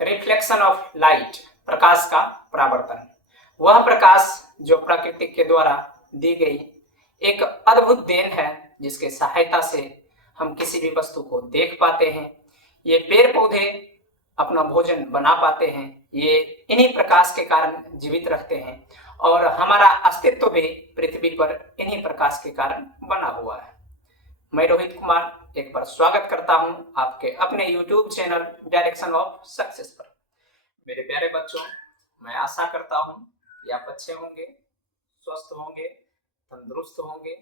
Reflection of light, प्रकाश का परावर्तन। वह प्रकाश जो प्रकृति के द्वारा दी गई एक अद्भुत देन है, जिसके सहायता से हम किसी भी वस्तु को देख पाते हैं। ये पेड़ पौधे अपना भोजन बना पाते हैं, ये इन्हीं प्रकाश के कारण जीवित रहते हैं और हमारा अस्तित्व भी पृथ्वी पर इन्हीं प्रकाश के कारण बना हुआ है। मैं रोहित कुमार एक बार स्वागत करता हूं आपके अपने YouTube channel direction of success पर। मेरे प्यारे बच्चों, मैं आशा करता हूं कि आप अच्छे होंगे, स्वस्थ होंगे, तंदुरुस्त होंगे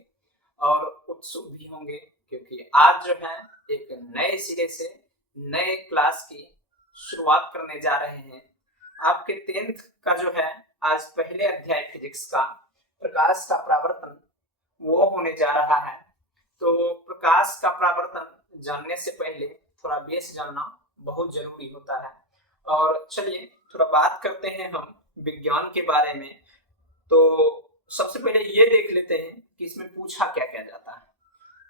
और उत्सुक भी होंगे, क्योंकि आज जो है एक नए सिरे से नए क्लास की शुरुआत करने जा रहे हैं। आपके 10th का जो है आज पहले अध्याय फिजिक्स का प्रकाश का परावर्तन वो होने जा रहा है। तो प्रकाश का परावर्तन जानने से पहले थोड़ा बेस जानना बहुत जरूरी होता है। और चलिए थोड़ा बात करते हैं हम विज्ञान के बारे में। तो सबसे पहले ये देख लेते हैं कि इसमें पूछा क्या क्या जाता है।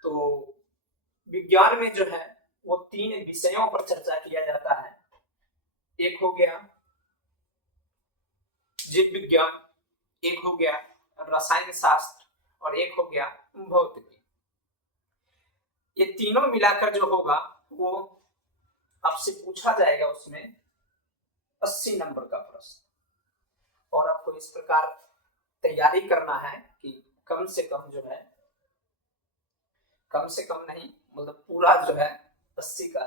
तो विज्ञान में जो है वो 3 विषयों पर चर्चा किया जाता है। एक हो गया जीव विज्ञान, एक हो गया रसायन शास्त्र और एक हो गया भौतिकी। ये तीनों मिलाकर जो होगा वो आपसे पूछा जाएगा उसमें 80 नंबर का प्रश्न। और आपको इस प्रकार तैयारी करना है कि कम से कम जो है, कम से कम नहीं मतलब पूरा जो है 80 का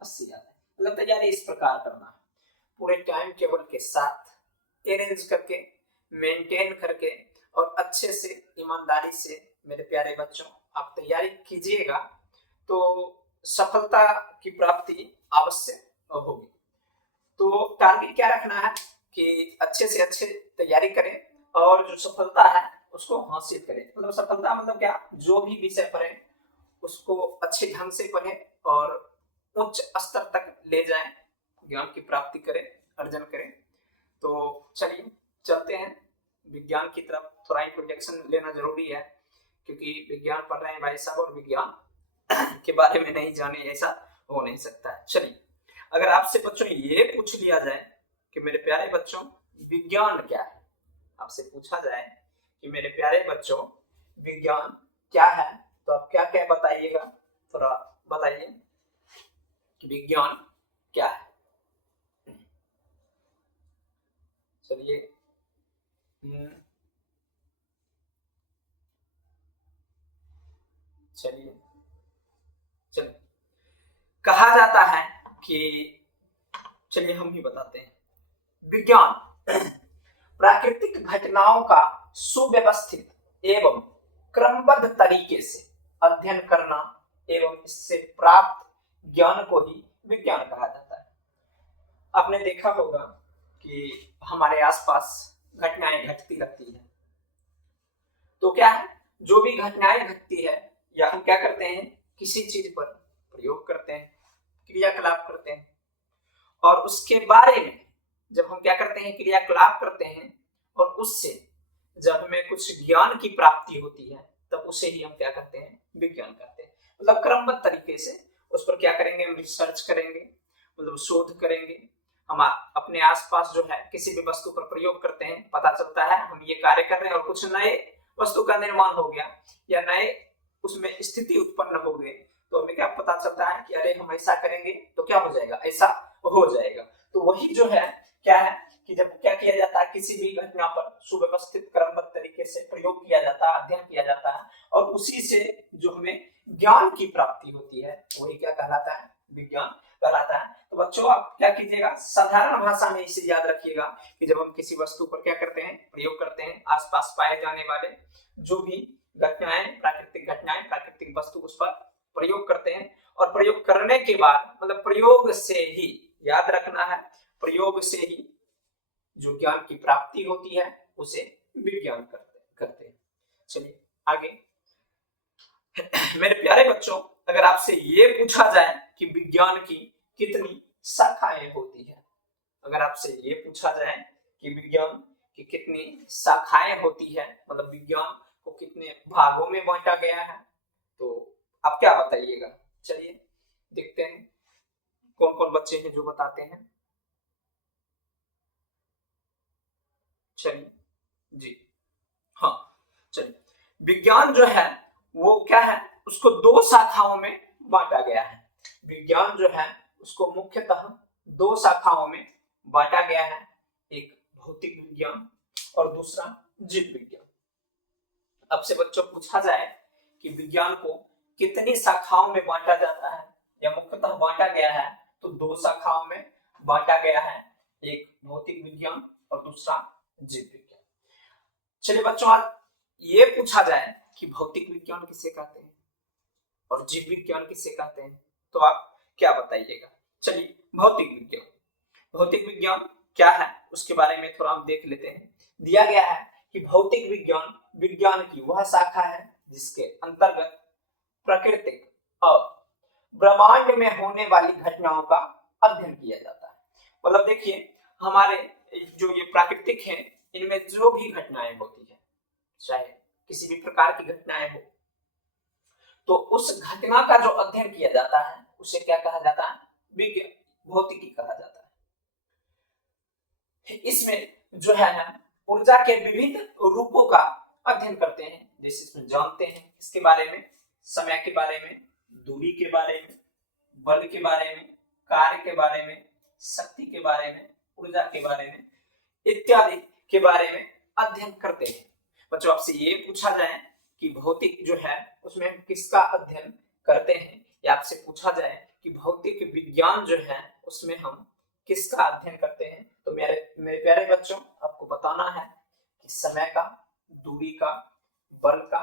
80 आता है। मतलब तैयारी इस प्रकार करना है, पूरे टाइम टेबल के साथ अरेंज करके, मेंटेन करके और अच्छे से ईमानदारी से मेरे प्यारे बच्चों आप तैयारी कीजिएगा तो सफलता की प्राप्ति अवश्य होगी। तो टारगेट क्या रखना है कि अच्छे से अच्छे तैयारी करें और जो सफलता है उसको हासिल करें। मतलब सफलता मतलब क्या, जो भी विषय पढ़ें उसको अच्छे ढंग से पढ़ें और उच्च स्तर तक ले जाएं, ज्ञान की प्राप्ति करें, अर्जन करें। तो चलिए चलते हैं विज्ञान की तरफ। थोड़ा इंट्रोडक्शन लेना जरूरी है, क्योंकि विज्ञान पढ़ रहे हैं भाई साहब और विज्ञान के बारे में नहीं जाने ऐसा हो नहीं सकता है। चलिए, अगर आपसे बच्चों ये पूछ लिया जाए कि मेरे प्यारे बच्चों विज्ञान क्या है, आपसे पूछा जाए कि मेरे प्यारे बच्चों विज्ञान क्या है, तो आप क्या क्या बताइएगा, थोड़ा बताइए कि विज्ञान क्या है। चलिए चलिए चलिए कहा जाता है कि, चलिए हम ही बताते हैं, विज्ञान प्राकृतिक घटनाओं का सुव्यवस्थित एवं क्रमबद्ध तरीके से अध्ययन करना एवं इससे प्राप्त ज्ञान को ही विज्ञान कहा जाता है। आपने देखा होगा कि हमारे आसपास घटनाएं घटती रहती है, तो क्या है, जो भी घटनाएं घटती है या हम क्या करते हैं, किसी चीज पर प्रयोग करते हैं, क्रियाकलाप करते हैं, और उसके बारे में जब हम क्या करते हैं, क्रियाकलाप करते हैं और उससे जब हमें कुछ ज्ञान की प्राप्ति होती है तब उसे ही हम क्या करते हैं, विज्ञान करते हैं। मतलब क्रमबद्ध तरीके से उस पर क्या करेंगे, हम रिसर्च करेंगे, मतलब शोध करेंगे। हम अपने आसपास जो है किसी भी वस्तु पर प्रयोग करते हैं, पता चलता है हम ये कार्य कर रहे हैं और कुछ नए वस्तु का निर्माण हो गया या नए उसमें स्थिति उत्पन्न हो गई, तो हमें क्या पता चलता है कि अरे हम ऐसा करेंगे तो क्या हो जाएगा, ऐसा हो जाएगा। तो वही जो है क्या है कि जब क्या किया जाता है, किसी भी घटना पर सुव्यवस्थित क्रमबद्ध तरीके से प्रयोग किया जाता है, अध्ययन किया जाता है और उसी से जो हमें ज्ञान की प्राप्ति होती है वही क्या कहलाता है, विज्ञान कहलाता है। तो बच्चों आप क्या कीजिएगा, साधारण भाषा में इसे याद रखिएगा कि जब हम किसी वस्तु पर क्या करते हैं, प्रयोग करते हैं, आसपास पाए जाने वाले जो भी घटनाएं, प्राकृतिक वस्तु उस पर प्रयोग करते हैं और प्रयोग करने के बाद मतलब प्रयोग से ही, याद रखना है, प्रयोग से ही जो ज्ञान की प्राप्ति होती है उसे विज्ञान करते हैं। चलिए आगे। मेरे प्यारे बच्चों, अगर आपसे ये पूछा जाए कि विज्ञान की कितनी शाखाएं होती है, अगर आपसे ये पूछा जाए कि विज्ञान की कितनी शाखाएं होती है, मतलब विज्ञान को कितने भागों में बांटा गया है, तो आप क्या बताइएगा। चलिए देखते हैं कौन कौन बच्चे हैं जो बताते हैं। चलिए जी हाँ, चलिए विज्ञान जो है वो क्या है, उसको दो शाखाओं में बांटा गया है। विज्ञान जो है उसको मुख्यतः दो शाखाओं में बांटा गया है, एक भौतिक विज्ञान और दूसरा जीव विज्ञान। अब से बच्चों पूछा जाए कि विज्ञान को कितनी शाखाओं में बांटा जाता है या मुख्यतः बांटा गया है, तो दो शाखाओं में बांटा गया है, एक भौतिक विज्ञान और दूसरा जीव विज्ञान। चलिए बच्चों, आज ये पूछा जाए कि भौतिक विज्ञान किसे कहते हैं और जीव विज्ञान किसे कहते हैं, तो आप क्या बताइएगा। चलिए भौतिक विज्ञान, भौतिक विज्ञान क्या है उसके बारे में थोड़ा हम देख लेते हैं। दिया गया है कि भौतिक विज्ञान विज्ञान की वह शाखा है जिसके अंतर्गत प्राकृतिक और ब्रह्मांड में होने वाली घटनाओं का अध्ययन किया जाता है। मतलब देखिए, हमारे जो ये प्राकृतिक है, इनमें जो भी घटनाएं होती है, चाहे किसी भी प्रकार की घटनाएं हो, तो उस घटना का जो अध्ययन किया जाता है उसे क्या कहा जाता है, विज्ञान, भौतिकी कहा जाता है। इसमें जो है ना, ऊर्जा के विविध रूपों का अध्ययन करते हैं, जैसे इसमें जानते हैं इसके बारे में, समय के बारे में, दूरी के बारे में, बल के बारे में, कार्य के बारे में, शक्ति के बारे में, ऊर्जा के बारे में इत्यादि के बारे में अध्ययन करते हैं। बच्चों, आपसे ये पूछा जाए कि भौतिक जो है उसमें हम किसका अध्ययन करते हैं, या आपसे पूछा जाए कि भौतिक विज्ञान जो है उसमें हम किसका अध्ययन करते हैं, तो मेरे प्यारे बच्चों, आपको बताना है कि समय का, दूरी का, बल का,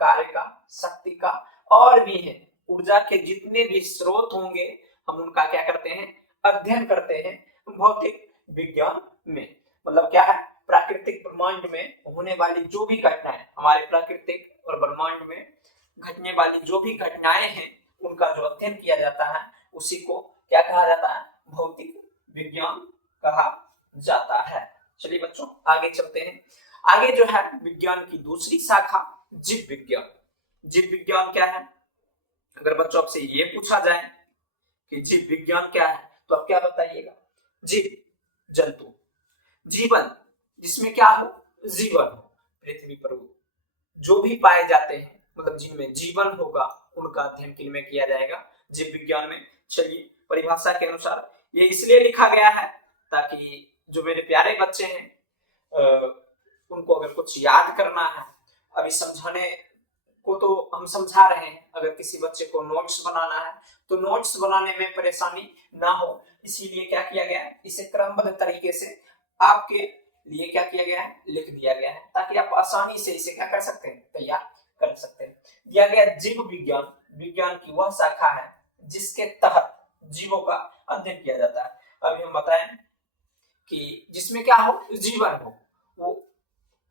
कार्य का, शक्ति का, और भी है ऊर्जा के जितने भी स्रोत होंगे हम उनका क्या करते हैं, अध्ययन करते हैं भौतिक विज्ञान में। मतलब क्या है, प्राकृतिक ब्रह्मांड में होने वाली जो भी घटनाएं, हमारे प्राकृतिक और ब्रह्मांड में घटने वाली जो भी घटनाएं हैं उनका जो अध्ययन किया जाता है उसी को क्या कहा जाता है, भौतिक विज्ञान कहा जाता है। चलिए बच्चों, आगे चलते हैं। आगे जो है विज्ञान की दूसरी शाखा जीव विज्ञान। जीव विज्ञान क्या है, अगर बच्चों आपसे ये पूछा जाए कि जीव विज्ञान क्या है, तो आप क्या बताइएगा। जीव, जंतु, जीवन, जिसमें क्या हो, जीवन हो, पृथ्वी पर जो भी पाए जाते हैं, मतलब जिनमें जीवन होगा उनका अध्ययन किनमें किया जाएगा, जीव विज्ञान में। चलिए, परिभाषा के अनुसार ये इसलिए लिखा गया है ताकि जो मेरे प्यारे बच्चे हैं उनको अगर कुछ याद करना है, अभी समझाने को तो हम समझा रहे हैं, अगर किसी बच्चे को नोट्स बनाना है तो नोट्स बनाने में परेशानी ना हो, इसीलिए क्या किया गया है, इसे क्रमबद्ध तरीके से आपके लिए क्या किया गया है, लिख दिया गया है, ताकि आप आसानी से इसे क्या कर सकते हैं, तैयार कर सकते हैं। दिया गया जीव विज्ञान, विज्ञान की वह शाखा है जिसके तहत जीवों का अध्ययन किया जाता है। अभी हम बताएं कि जिसमें क्या हो, जीवन हो, वो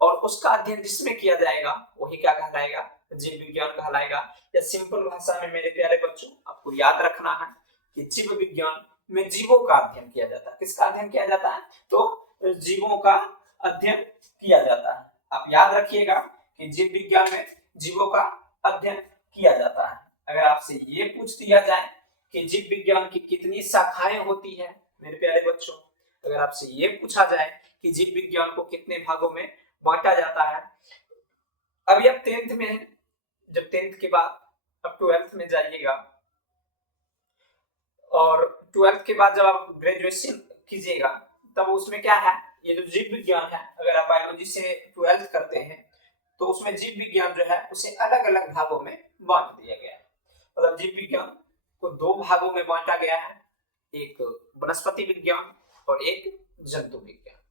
और उसका अध्ययन जिसमें किया जाएगा वही क्या कहलाएगा, जीव विज्ञान कहलाएगा। या सिंपल भाषा में मेरे प्यारे बच्चों, आपको याद रखना है कि जीव विज्ञान में जीवों का अध्ययन किया जाता है। किसका अध्ययन किया जाता है, तो जीवों का अध्ययन किया जाता है। आप याद रखिएगा कि जीव विज्ञान में जीवों का अध्ययन किया जाता है। अगर आपसे ये पूछ दिया जाए कि जीव विज्ञान की कितनी शाखाएं होती है, मेरे प्यारे बच्चों, अगर आपसे ये पूछा जाए कि जीव विज्ञान को कितने भागों में बांटा जाता है, अभी आप 10th में हैं, जब 10th के बाद अब 12th में जाइएगा, और 12th के बाद जब आप ग्रेजुएशन कीजिएगा तब उसमें क्या है, ये जो जीव विज्ञान है, अगर आप बायोलॉजी से 12th करते हैं तो उसमें जीव विज्ञान जो है उसे अलग अलग भागों में बांट दिया गया है। मतलब जीव विज्ञान को दो भागों में बांटा गया है, एक वनस्पति विज्ञान और एक जंतु विज्ञान।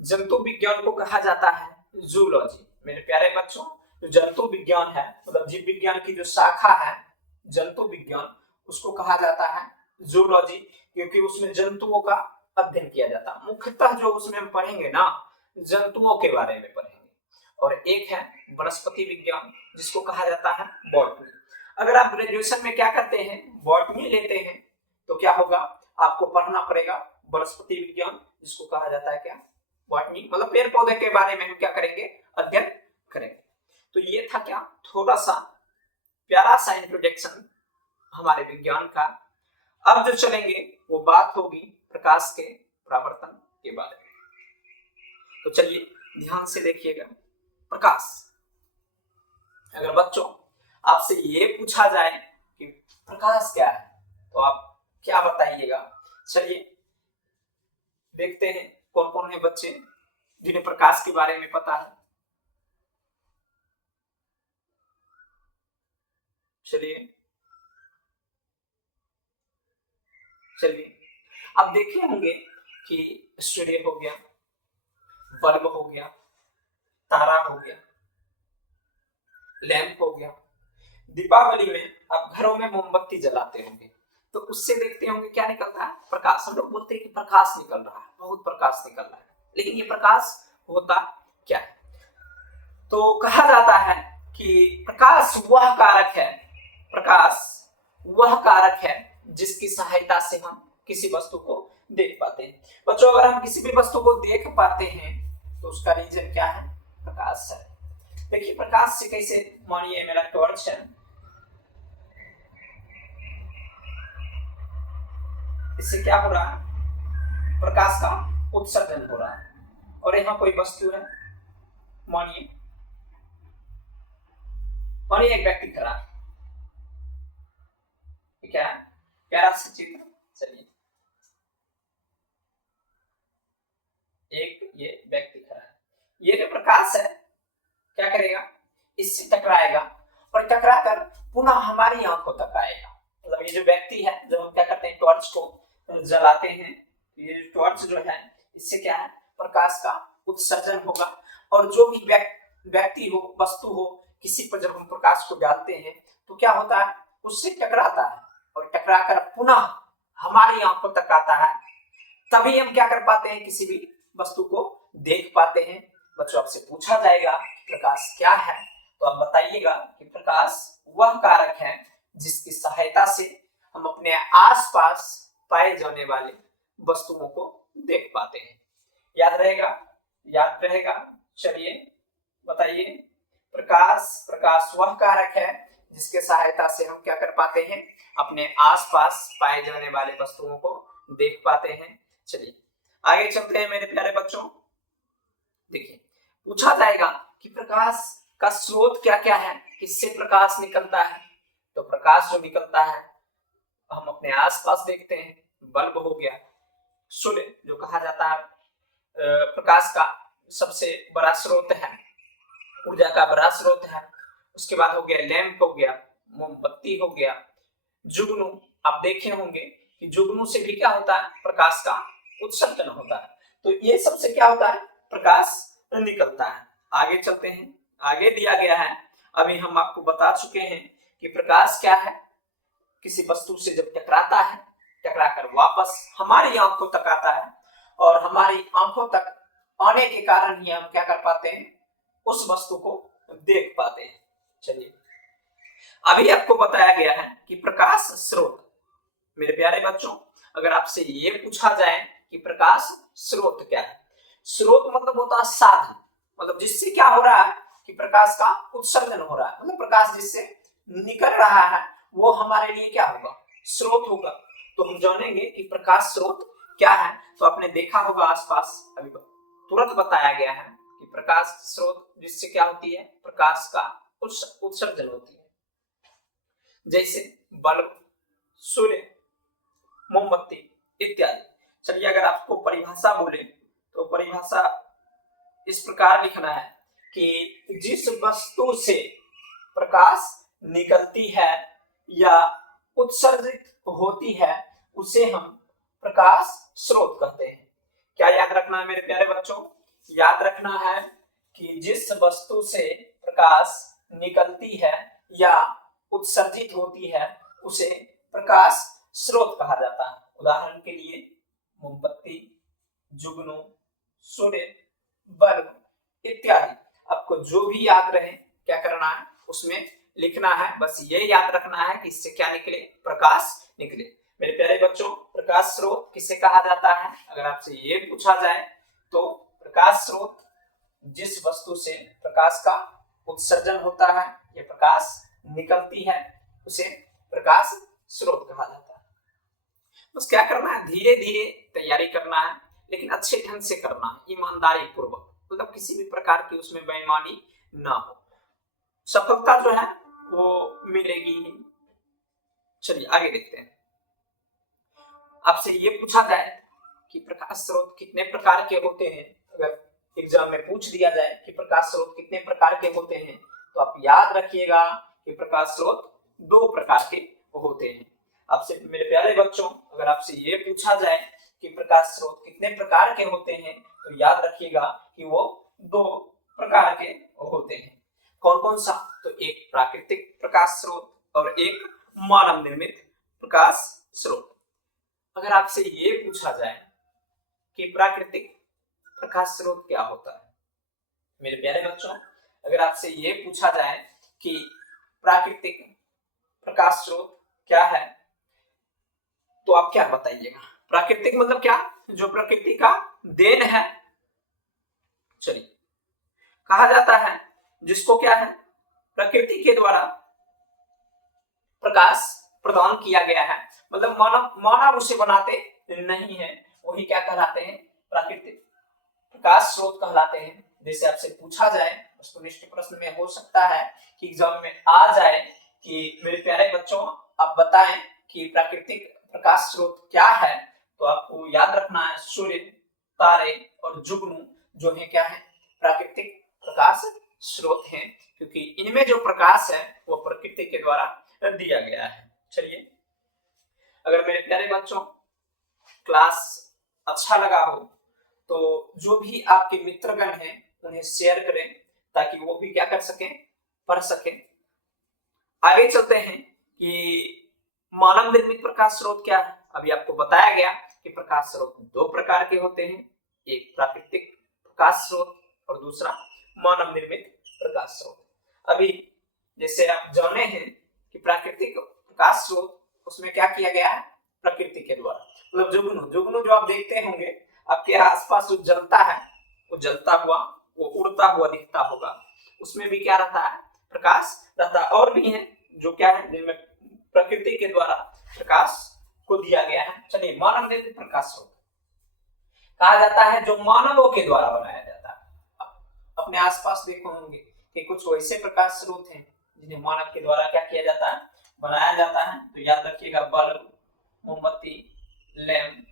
जंतु विज्ञान को कहा जाता है जूलॉजी। मेरे प्यारे बच्चों, जो जंतु विज्ञान है, मतलब जीव विज्ञान की जो शाखा है जंतु विज्ञान, उसको कहा जाता है जूलॉजी, क्योंकि उसमें जंतुओं का अध्ययन किया जाता है। मुख्यतः जो उसमें हम पढ़ेंगे ना, जंतुओं के बारे में पढ़ेंगे। और एक है वनस्पति विज्ञान, जिसको कहा जाता है बॉटनी। अगर आप ग्रेजुएशन में क्या करते हैं, बॉटनी लेते हैं, तो क्या होगा, आपको पढ़ना पड़ेगा वनस्पति विज्ञान, जिसको कहा जाता है क्या, बॉटनी। मतलब पेड़ पौधे के बारे में हम क्या करेंगे, अध्ययन करेंगे। तो ये था क्या, थोड़ा सा प्यारा सा इंट्रोडक्शन हमारे विज्ञान का। अब जो चलेंगे वो बात होगी प्रकाश के परावर्तन के बारे में। तो चलिए ध्यान से देखिएगा। प्रकाश, अगर बच्चों आपसे ये पूछा जाए कि प्रकाश क्या है तो आप क्या बताइएगा? चलिए देखते हैं कौन कौन है बच्चे जिन्हें प्रकाश के बारे में पता है। चलिए आप देखे होंगे कि सूर्य हो गया, बल्ब हो गया, तारा हो गया, लैंप हो गया। दीपावली में आप घरों में मोमबत्ती जलाते होंगे तो उससे देखते होंगे क्या निकलता है? प्रकाश। हम लोग बोलते हैं कि प्रकाश निकल रहा है, बहुत प्रकाश निकल रहा है, लेकिन ये प्रकाश होता क्या है? तो कहा जाता है कि प्रकाश वह कारक है, प्रकाश वह कारक है जिसकी सहायता से हम किसी वस्तु को देख पाते हैं। बच्चों अगर हम किसी भी वस्तु को देख पाते हैं तो उसका रीजन क्या है? प्रकाश है। देखिए प्रकाश से कैसे, मानिए मेरा टॉर्च है, इससे क्या हो रहा है? प्रकाश का उत्सर्जन हो रहा है। और यहाँ कोई वस्तु है, मानिए एक व्यक्ति खड़ा है, क्या है? प्यारा सा चित्र। चलिए एक ये व्यक्ति खड़ा है, ये जो प्रकाश है क्या करेगा? इससे टकराएगा और टकराकर पुनः हमारी आंखों तक आएगा। मतलब ये जो व्यक्ति है, जब हम क्या करते हैं टॉर्च को जलाते हैं, ये जो टॉर्च जो है इससे क्या है? प्रकाश का उत्सर्जन होगा और जो भी व्यक्ति हो, वस्तु हो, किसी पर जब हम प्रकाश को डालते हैं तो क्या होता है? उससे टकराता है और टकराकर पुनः हमारी आंखों तक आता है, तभी हम क्या कर पाते हैं? किसी भी वस्तु को देख पाते हैं। बच्चों आपसे पूछा जाएगा प्रकाश क्या है तो आप बताइएगा कि प्रकाश वह कारक है जिसकी सहायता से हम अपने आसपास पाए जाने वाले वस्तुओं को देख पाते हैं। याद रहेगा? याद रहेगा? चलिए बताइए, प्रकाश वह कारक है जिसके सहायता से हम क्या कर पाते हैं? अपने आसपास पाए जाने वाले वस्तुओं को देख पाते हैं। चलिए आगे चलते हैं मेरे प्यारे बच्चों। देखिए पूछा जाएगा कि प्रकाश का स्रोत क्या क्या है, किससे प्रकाश निकलता है? तो प्रकाश जो निकलता है हम अपने आसपास देखते हैं, बल्ब हो गया, सूर्य जो कहा जाता है प्रकाश का सबसे बड़ा स्रोत है, ऊर्जा का बड़ा स्रोत है। उसके बाद हो गया लैंप हो गया, मोमबत्ती हो गया, जुगनू। आप देखे होंगे कि जुगनू से भी क्या होता है? प्रकाश का उत्सर्जन होता है। तो ये सबसे क्या होता है? प्रकाश निकलता है। आगे चलते हैं, आगे दिया गया है, अभी हम आपको बता चुके हैं कि प्रकाश क्या है? किसी वस्तु से जब टकराता है, टकराकर वापस हमारी आंखों तक आता है और हमारी आंखों तक आने के कारण ही हम क्या कर पाते हैं? उस वस्तु को देख पाते हैं। चलिए अभी आपको बताया गया है कि प्रकाश स्रोत। मेरे प्यारे बच्चों अगर आपसे ये पूछा जाए कि प्रकाश स्रोत क्या है? स्रोत मतलब होता है साधन, मतलब जिससे क्या हो रहा है कि प्रकाश का उत्सर्जन हो रहा है, मतलब प्रकाश जिससे निकल रहा है वो हमारे लिए क्या होगा? स्रोत होगा। तो हम जानेंगे कि प्रकाश स्रोत क्या है। तो आपने देखा होगा आसपास, अभी तुरंत बताया गया है कि प्रकाश स्रोत जिससे क्या होती है? प्रकाश का उत्सर्जन होती है, जैसे बल्ब, सूर्य, मोमबत्ती इत्यादि। चलिए अगर आपको परिभाषा बोले तो परिभाषा इस प्रकार लिखना है कि जिस वस्तु से प्रकाश निकलती है या उत्सर्जित होती है उसे हम प्रकाश स्रोत कहते हैं। क्या याद रखना है मेरे प्यारे बच्चों? याद रखना है कि जिस वस्तु से प्रकाश निकलती है या उत्सर्जित होती है उसे प्रकाश स्रोत कहा जाता है। उदाहरण के लिए मोमबत्ती, जुगनू, सूर्य, बल्ब इत्यादि। आपको जो भी याद रहे क्या करना है? उसमें लिखना है। बस ये याद रखना है कि इससे क्या निकले? प्रकाश निकले। मेरे प्यारे बच्चों प्रकाश स्रोत किसे कहा जाता है? अगर आपसे ये पूछा जाए तो प्रकाश स्रोत जिस वस्तु से प्रकाश का उत्सर्जन होता है या प्रकाश निकलती है उसे प्रकाश स्रोत कहा जाता है। बस क्या करना है? धीरे धीरे तैयारी करना है, लेकिन अच्छे ढंग से करना है, ईमानदारी पूर्वक। मतलब किसी भी प्रकार की उसमें बेईमानी ना हो, सफलता जो है वो मिलेगी ही। चलिए आगे देखते हैं। आपसे ये पूछा जाए कि प्रकाश स्रोत कितने प्रकार के होते हैं, अगर एग्जाम में पूछ दिया जाए कि प्रकाश स्रोत कितने प्रकार के होते हैं, तो आप याद रखिएगा कि प्रकाश स्रोत 2 प्रकार के होते हैं। आपसे मेरे प्यारे बच्चों, अगर आपसे ये पूछा जाए कि प्रकाश स्रोत कितने प्रकार के होते हैं, तो याद रखिएगा कि वो 2 प्रकार के होते हैं। कौन कौन सा? तो एक प्राकृतिक प्रकाश स्रोत और एक मानव निर्मित प्रकाश स्रोत। अगर आपसे ये पूछा जाए कि प्राकृतिक प्रकाश स्रोत क्या होता है, मेरे प्यारे बच्चों, अगर आपसे ये पूछा जाए कि प्राकृतिक प्रकाश स्रोत क्या है, तो आप क्या बताइएगा? प्राकृतिक मतलब क्या? जो प्रकृति का देन है। चलिए, कहा जाता है जिसको क्या है, प्रकृति के द्वारा प्रकाश प्रदान किया गया है, मतलब मानव उसे बनाते नहीं है, वही क्या कहलाते हैं? प्राकृतिक प्रकाश स्रोत कहलाते हैं। जैसे आपसे पूछा जाए, वस्तुनिष्ठ प्रश्न में हो सकता है कि एग्जाम में आ जाए कि मेरे प्यारे बच्चों आप बताएं कि प्राकृतिक प्रकाश स्रोत क्या है, तो आपको याद रखना है सूर्य, तारे और जुगनू जो है क्या है? प्राकृतिक प्रकाश स्रोत हैं, क्योंकि इनमें जो प्रकाश है वो प्रकृति के द्वारा दिया गया है। चलिए, अगर मेरे प्यारे बच्चों क्लास अच्छा लगा हो तो जो भी आपके मित्रगण हैं उन्हें शेयर करें, ताकि वो भी क्या कर सकें? पढ़ सकें। आगे चलते हैं कि मानव निर्मित प्रकाश स्रोत क्या है। अभी आपको बताया गया कि प्रकाश स्रोत 2 प्रकार के होते हैं, एक प्राकृतिक प्रकाश स्रोत और दूसरा मानव निर्मित प्रकाश स्रोत। अभी जैसे आप जाने हैं कि प्राकृतिक प्रकाश स्रोत, उसमें क्या किया गया है? प्रकृति के द्वारा, मतलब जुगनू जो आप देखते होंगे आपके आसपास जो जलता है, वो जलता हुआ, वो उड़ता हुआ दिखता होगा, उसमें भी क्या रहता है? प्रकाश रहता है। और भी है जो क्या है, जिनमें प्रकृति के द्वारा प्रकाश को दिया गया है। चलिए, मानव निर्मित प्रकाश स्रोत कहा जाता है जो मानवों के द्वारा बनाया जाता है। अपने आसपास देखो होंगे कि कुछ वैसे प्रकाश स्रोत हैं जिन्हें मानव के द्वारा क्या किया जाता है? बनाया जाता है। तो याद रखिएगा, बल्ब, मोमबत्ती, लैंप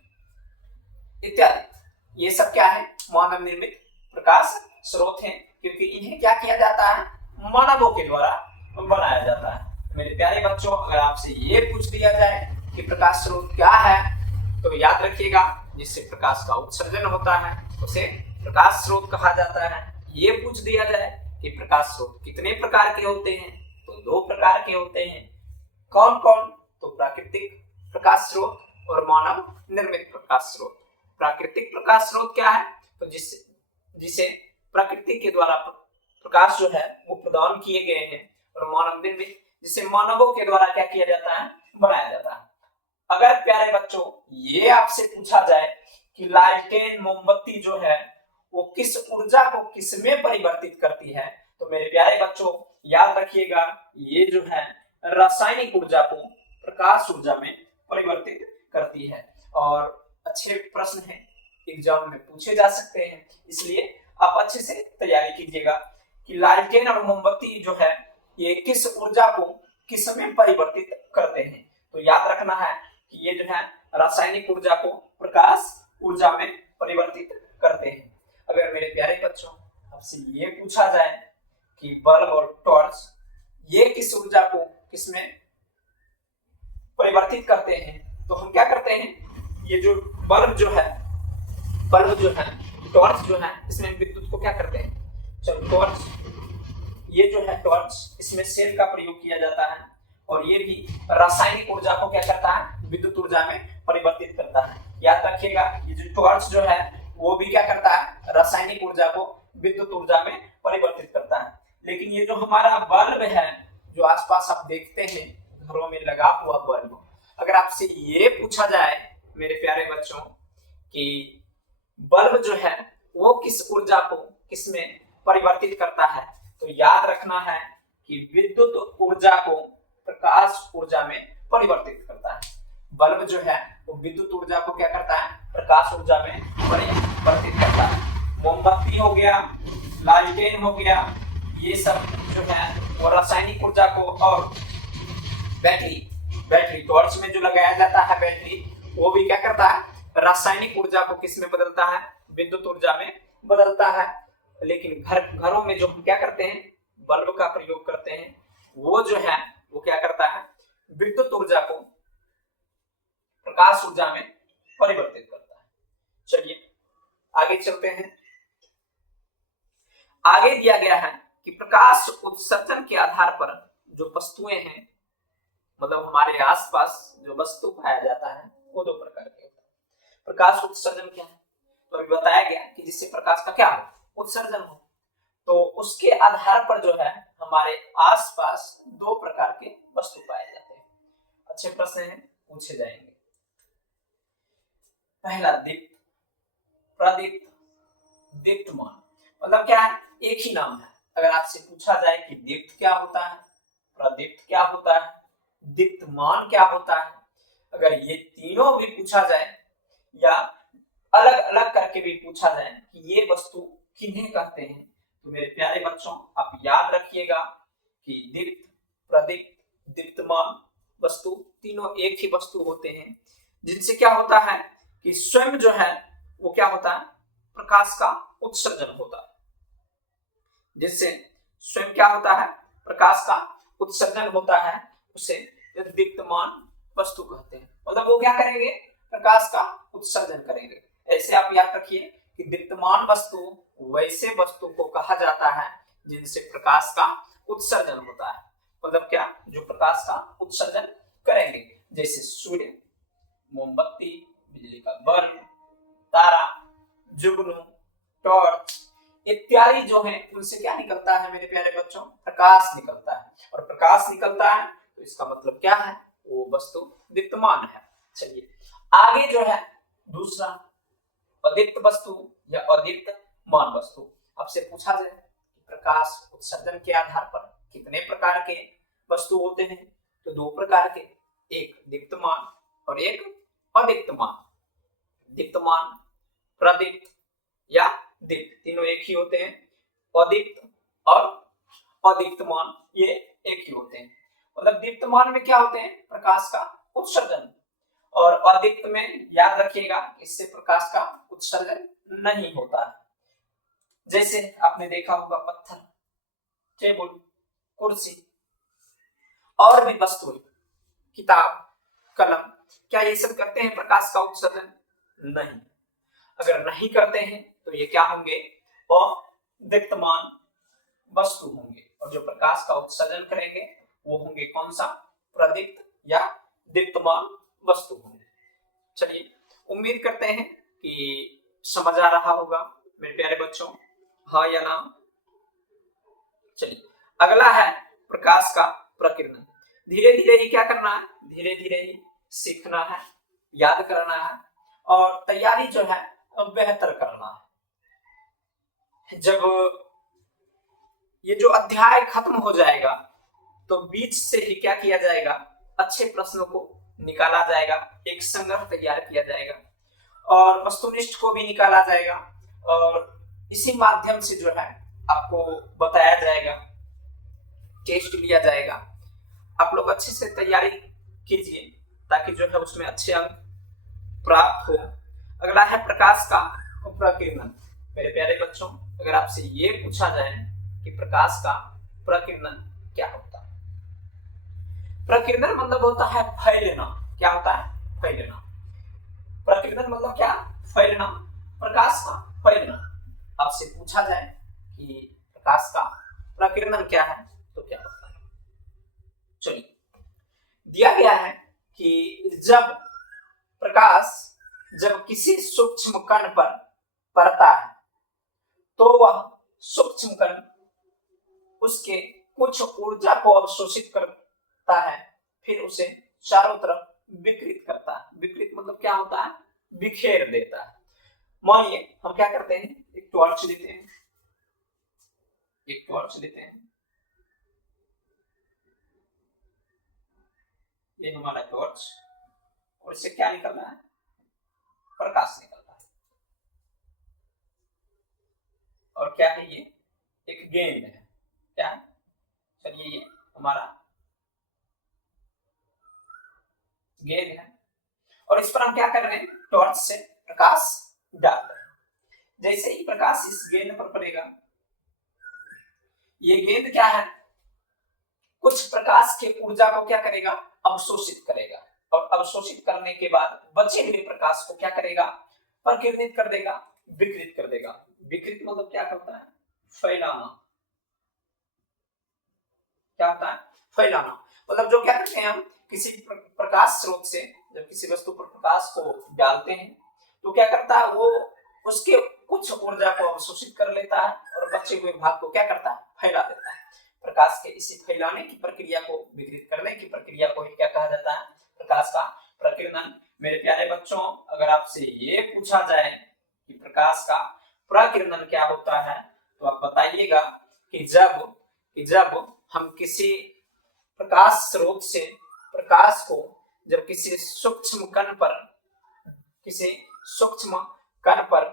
इत्यादि, ये सब क्या है? मानव निर्मित प्रकाश स्रोत हैं, क्योंकि इन्हें क्या किया जाता है? मानवों के द्वारा बनाया जाता है। मेरे प्यारे बच्चों, अगर आपसे ये पूछ दिया जाए कि प्रकाश स्रोत क्या है, तो याद रखिएगा जिससे प्रकाश का उत्सर्जन होता है उसे प्रकाश स्रोत कहा जाता है। ये पूछ दिया जाए कि प्रकाश स्रोत कितने प्रकार के होते हैं, तो 2 प्रकार के होते हैं। कौन कौन? तो प्राकृतिक प्रकाश स्रोत और मानव निर्मित प्रकाश स्रोत। प्राकृतिक प्रकाश स्रोत क्या है? तो जिसे प्रकृति के द्वारा प्रकाश जो है वो प्रदान किए गए हैं, और मानव निर्मित जिसे मानवों के द्वारा क्या किया जाता है? बनाया जाता है। अगर प्यारे बच्चों ये आपसे पूछा जाए कि लालटेन, मोमबत्ती जो है वो किस ऊर्जा को किसमें परिवर्तित करती है, तो मेरे प्यारे बच्चों याद रखिएगा, ये जो है रासायनिक ऊर्जा को प्रकाश ऊर्जा में परिवर्तित करती है। और अच्छे प्रश्न हैं, एग्जाम में पूछे जा सकते हैं, इसलिए आप अच्छे से तैयारी कीजिएगा कि लालटेन और मोमबत्ती जो है ये किस ऊर्जा को किसमें परिवर्तित करते हैं। तो याद रखना है कि ये जो है रासायनिक ऊर्जा को प्रकाश ऊर्जा में परिवर्तित करते हैं। अगर मेरे प्यारे बच्चों आपसे ये पूछा जाए कि बल्ब और टॉर्च ये किस ऊर्जा को किसमें परिवर्तित करते हैं, तो हम क्या करते हैं? ये जो बल्ब जो है, टॉर्च जो है, इसमें विद्युत को क्या करते हैं? चलो, टॉर्च, ये जो है टॉर्च, इसमें सेल का प्रयोग किया जाता है, और ये भी रासायनिक ऊर्जा को क्या करता है? विद्युत ऊर्जा में परिवर्तित करता है। याद रखिएगा, ये जो टॉर्च जो है वो भी क्या करता है? रासायनिक ऊर्जा को विद्युत ऊर्जा में परिवर्तित करता है। लेकिन ये जो हमारा बल्ब है, जो आसपास आप देखते हैं घरों में लगा हुआ बल्ब, अगर आपसे ये पूछा जाए मेरे प्यारे बच्चों कि बल्ब जो है वो किस ऊर्जा को किसमें परिवर्तित करता है, तो याद रखना है कि विद्युत ऊर्जा को प्रकाश ऊर्जा में परिवर्तित करता है। बल्ब जो है वो विद्युत ऊर्जा को क्या करता है? प्रकाश ऊर्जा में परिवर्तित करता है। मोमबत्ती हो गया, लालटेन हो गया, ये सब जो है वो रासायनिक ऊर्जा को, और बैटरी बैटरी टॉर्च में जो लगाया जाता है बैटरी, वो भी क्या करता है, रासायनिक ऊर्जा को किस में बदलता है, विद्युत ऊर्जा में बदलता है। लेकिन घरों में जो हम क्या करते हैं, बल्ब का प्रयोग करते हैं, वो जो है वो क्या करता है, विद्युत ऊर्जा को प्रकाश ऊर्जा में परिवर्तित करता है। चलिए आगे चलते हैं। आगे दिया गया है कि प्रकाश उत्सर्जन के आधार पर जो वस्तुएं हैं, मतलब हमारे आसपास जो वस्तु पाया जाता है, वो दो प्रकार के होता है। प्रकाश उत्सर्जन क्या है, तो अभी बताया गया कि जिससे प्रकाश का क्या हो, उत्सर्जन हो। तो उसके आधार पर जो है हमारे आसपास दो प्रकार के वस्तु पाए जाते हैं। अच्छे प्रश्न हैं, पूछे जाएंगे। पहला दीप्त, प्रदीप्त, दीप्तमान, मतलब क्या है, एक ही नाम है। अगर आपसे पूछा जाए कि दीप्त क्या होता है, प्रदीप्त क्या होता है, दीप्तमान क्या होता है, अगर ये तीनों भी पूछा जाए या अलग अलग करके भी पूछा जाए कि ये वस्तु किन्हें कहते हैं, तो मेरे प्यारे बच्चों आप याद रखिएगा कि दीप्त, प्रदीप्त, दीप्तमान वस्तु तीनों एक ही वस्तु होते हैं, जिनसे क्या होता है कि स्वयं जो है वो क्या होता है, प्रकाश का उत्सर्जन होता है। जिससे स्वयं क्या होता है, प्रकाश का उत्सर्जन होता है, उसे दीप्तमान वस्तु कहते हैं। मतलब वो क्या करेंगे, प्रकाश का उत्सर्जन करेंगे। ऐसे आप याद रखिए कि दीप्तमान वस्तु वैसे वस्तु को कहा जाता है जिनसे प्रकाश का उत्सर्जन होता है। मतलब क्या, जो प्रकाश का उत्सर्जन करेंगे, जैसे सूर्य, मोमबत्ती, बिजली का बल्ब, तारा, जुगनू, टॉर्च इत्यादि जो है उनसे क्या निकलता है मेरे प्यारे बच्चों, प्रकाश निकलता है। और प्रकाश निकलता है तो इसका मतलब क्या है, वो वस्तु दीप्तमान है। चलिए आगे जो है दूसरा अदीप्त वस्तु या अदीप्तमान वस्तु। आपसे पूछा जाए प्रकाश उत्सर्जन के आधार पर कितने प्रकार के वस्तु होते हैं, तो दो प्रकार के, एक दीप्तमान और एक अदीप्तमान। दीप्तमान, प्रदीप्त या दीप्त तीनों एक ही होते हैं, अदीप्त और अदीप्तमान ये एक ही होते हैं। मतलब दीप्तमान में क्या होते हैं, प्रकाश का उत्सर्जन, और अदीप्त में याद रखिएगा इससे प्रकाश का उत्सर्जन नहीं होता है। जैसे आपने देखा होगा पत्थर, टेबल, कुर्सी और भी वस्तुएं, किताब, कलम, क्या ये सब करते हैं प्रकाश का उत्सर्जन? नहीं। अगर नहीं करते हैं तो ये क्या होंगे, अदीप्तमान वस्तु होंगे, और जो प्रकाश का उत्सर्जन करेंगे वो होंगे कौन सा, प्रदीप्त या दीप्तमान वस्तु होंगे। चलिए उम्मीद करते हैं कि समझ आ रहा होगा मेरे प्यारे बच्चों, हाँ या ना। चलिए अगला है प्रकाश का प्रकीर्णन। धीरे धीरे ही क्या करना है, धीरे धीरे ही सीखना है, याद करना है, और तैयारी जो है बेहतर करना है। जब ये जो अध्याय खत्म हो जाएगा तो बीच से ही क्या किया जाएगा, अच्छे प्रश्नों को निकाला जाएगा, एक संग्रह तैयार किया जाएगा और वस्तुनिष्ठ को भी निकाला जाएगा, और इसी माध्यम से जो है आपको बताया जाएगा, टेस्ट लिया जाएगा। आप लोग अच्छे से तैयारी कीजिए ताकि जो है उसमें अच्छे अंक प्राप्त हो। अगला है प्रकाश का प्रकीर्णन। मेरे प्यारे बच्चों, अगर आपसे ये पूछा जाए कि प्रकाश का प्रकीर्णन क्या होता है, प्रकीर्णन मतलब होता है फैलना। क्या होता है, फैलना। प्रकीर्णन मतलब क्या, फैलना, प्रकाश का फैलना। आपसे पूछा जाए कि प्रकाश का प्रकीर्णन क्या है तो क्या होता है। चलिए दिया गया है कि जब प्रकाश जब किसी सूक्ष्म कण पर पड़ता है तो वह सूक्ष्म कण उसके कुछ ऊर्जा को अवशोषित करता है, फिर उसे चारों तरफ विकृत करता है। विकृत मतलब क्या होता है, बिखेर देता है। मानिए हम क्या करते हैं, एक टॉर्च लेते हैं, एक टॉर्च लेते हैं, ये हमारा टॉर्च, और इससे क्या निकलना है, प्रकाश निकलता है। और क्या है ये, एक गेंद है। क्या है, चलिए ये हमारा गेंद है और इस पर हम क्या कर रहे हैं, टॉर्च से प्रकाश डाल रहे हैं। जैसे ही प्रकाश इस गेंद पर पड़ेगा, ये गेंद क्या है, कुछ प्रकाश के ऊर्जा को क्या करेगा, अवशोषित करेगा और अवशोषित करने के बाद बचे हुए प्रकाश को क्या करेगा, प्रकीर्णित कर देगा, विकृत कर देगा। विकृत मतलब क्या करता है, फैलाना। क्या होता है, फैलाना। मतलब जो क्या करते हैं हम किसी प्रकाश स्रोत से जब किसी वस्तु पर प्रकाश को डालते हैं तो क्या करता है, वो उसके कुछ ऊर्जा को अवशोषित कर लेता है और बचे हुए भाग को क्या करता है, फैला देता है। प्रकाश के इसी फैलाने की प्रक्रिया को, विकृत करने की प्रक्रिया को क्या कहा जाता है, प्रकाश का प्रकीर्णन। मेरे प्यारे बच्चों, अगर आपसे ये पूछा जाए कि प्रकाश का प्रकीर्णन क्या होता है तो आप बताइएगा कि जब हम किसी प्रकाश स्रोत से प्रकाश को जब किसी सूक्ष्म कण पर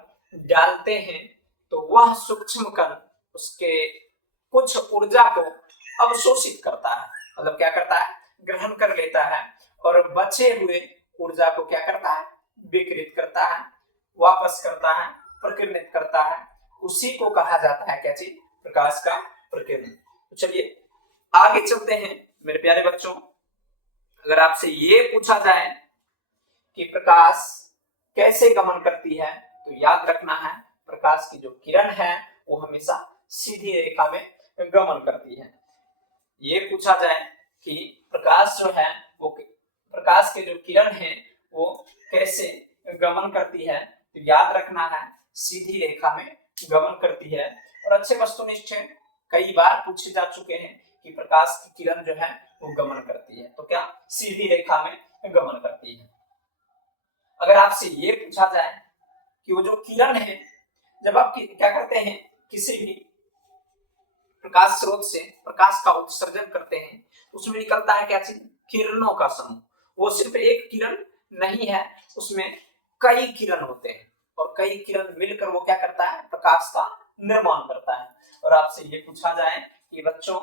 डालते हैं तो वह सूक्ष्म कण उसके कुछ ऊर्जा को अवशोषित करता है, मतलब क्या करता है, ग्रहण कर लेता है और बचे हुए ऊर्जा को क्या करता है, विकृत करता है, वापस करता है, प्रकीर्णित करता है। उसी को कहा जाता है क्या चीज, प्रकाश का प्रकीर्णन। तो चलिए आगे चलते हैं मेरे प्यारे बच्चों। अगर आपसे ये पूछा जाए कि प्रकाश कैसे गमन करती है तो याद रखना है, प्रकाश की जो किरण है वो हमेशा सीधी रेखा में गमन करती है। ये पूछा जाए कि प्रकाश जो है वो, प्रकाश के जो किरण है वो कैसे गमन करती है तो याद रखना है, सीधी रेखा में गमन करती है। और अच्छे वस्तुनिष्ठ कई बार पूछे जा चुके हैं कि प्रकाश की किरण जो है वो गमन करती है, तो क्या सीधी रेखा में गमन करती है। अगर आपसे ये पूछा जाए कि वो जो किरण है, जब आप क्या करते हैं, किसी भी प्रकाश स्रोत से प्रकाश का उत्सर्जन करते हैं, उसमें निकलता है क्या चीज, किरणों का समूह। वो सिर्फ एक किरण नहीं है, उसमें कई किरण होते हैं और कई किरण मिलकर वो क्या करता है, प्रकाश का निर्माण करता है। और आपसे ये पूछा जाए कि बच्चों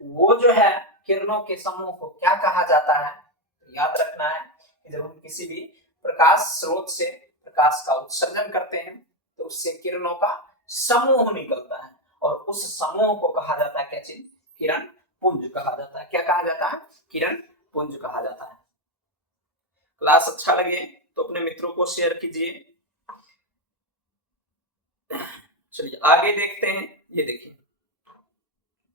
वो जो है किरणों के समूह को क्या कहा जाता है, तो याद रखना है कि जब हम किसी भी प्रकाश स्रोत से प्रकाश का उत्सर्जन करते हैं तो उससे किरणों का समूह निकलता है और उस समूह को कहा जाता है क्या चीज, किरण पुंज कहा जाता है। क्या कहा जाता है, किरण पुंज कहा जाता है। क्लास अच्छा लगे तो अपने मित्रों को शेयर कीजिए। चलिए आगे देखते हैं। ये देखिए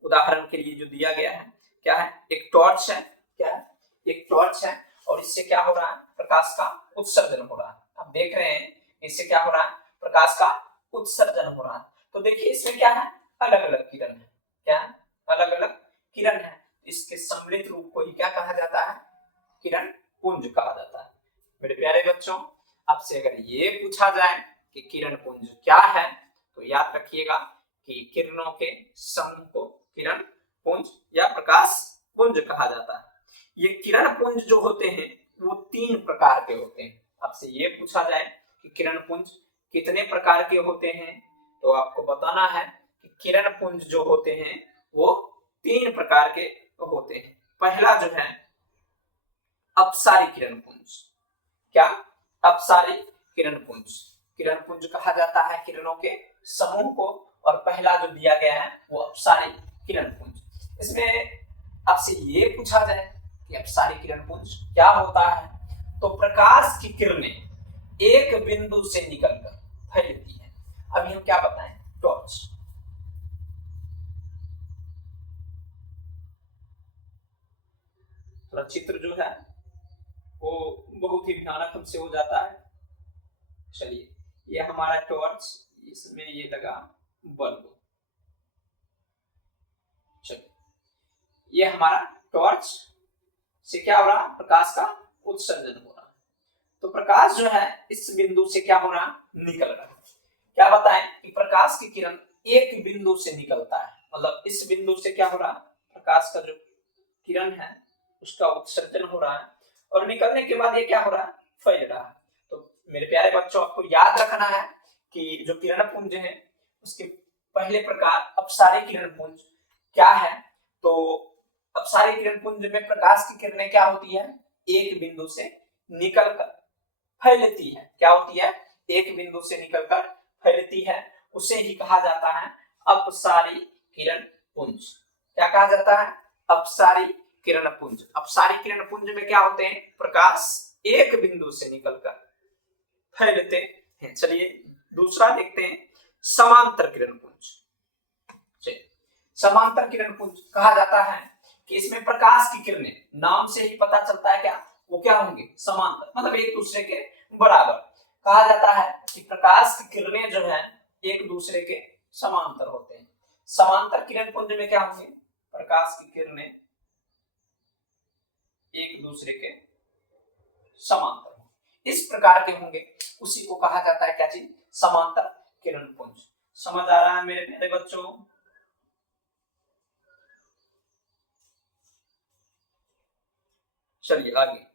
उदाहरण के लिए जो दिया गया है क्या है, एक टॉर्च है। क्या है, एक टॉर्च है और इससे क्या हो रहा है, प्रकाश का उत्सर्जन हो रहा है। आप देख रहे हैं इससे क्या हो रहा है, प्रकाश का उत्सर्जन हो रहा है। तो देखिए इसमें क्या है, अलग अलग किरण है। क्या है, अलग अलग किरण है। इसके सम्मिलित रूप को ही क्या कहा जाता है, किरण पुंज कहा जाता है। मेरे प्यारे बच्चों, आपसे अगर ये पूछा जाए कि किरण पुंज क्या है तो याद रखिएगा कि किरणों के समूह को किरण पुंज या प्रकाश पुंज कहा जाता है। ये किरण पुंज जो होते हैं वो 3 प्रकार के होते हैं। आपसे ये पूछा जाए कि किरण पुंज कितने प्रकार के होते हैं तो आपको बताना है कि किरण पुंज जो होते हैं वो 3 प्रकार के होते हैं। पहला जो है अपसारी किरण पुंज। क्या, अपसारी किरण पुंज। किरण पुंज कहा जाता है किरणों के समूह को और पहला जो दिया गया है वो अपसारी किरण पुंज। इसमें आपसे ये पूछा जाए कि अपसारी किरण पुंज क्या होता है तो प्रकाश की किरणें एक बिंदु से निकलकर फैलती है। अभी हम क्या बताएं, टॉर्च। थोड़ा चित्र जो है वो बहुत ही भयानक हमसे हो जाता है। चलिए ये हमारा टॉर्च, इसमें ये लगा बल्ब। चलिए ये हमारा टॉर्च से क्या हो रहा, प्रकाश का उत्सर्जन हो रहा। तो प्रकाश जो है इस बिंदु से क्या हो रहा, निकल रहा है। क्या बताएं कि प्रकाश की किरण एक बिंदु से निकलता है, मतलब इस बिंदु से क्या हो रहा, प्रकाश का जो किरण है उसका उत्सर्जन हो रहा है और निकलने के बाद ये क्या हो रहा है, फैल रहा है। तो मेरे प्यारे बच्चों आपको याद रखना है कि जो किरण पुंज है उसके पहले प्रकार अपसारी किरण पुंज क्या है? तो अपसारी किरण पुंज में प्रकाश की किरणें क्या होती है? एक बिंदु से निकलकर फैलती है। क्या होती है? एक बिंदु से निकलकर फैलती है, उसे ही कहा जाता है अपसारी किरण पुंज। क्या कहा जाता है? अपसारी किरण पुंज। अपसारी किरण पुंज में क्या होते हैं? प्रकाश एक बिंदु से निकलकर फैलते हैं। चलिए दूसरा देखते हैं, समांतर किरण पुंज। समांतर किरण पुंज कहा जाता है कि इसमें प्रकाश की किरणें, नाम से ही पता चलता है क्या वो क्या होंगे? समांतर, मतलब एक दूसरे के बराबर। कहा जाता है कि प्रकाश की किरणें जो है एक दूसरे के समांतर होते हैं। समांतर किरण पुंज में क्या होंगे? प्रकाश की किरणें एक दूसरे के समांतर होंगे, इस प्रकार के होंगे, उसी को कहा जाता है क्या चीज? समांतर किरण पुंज। समझ आ रहा है मेरे प्यारे बच्चों? चलिए आगे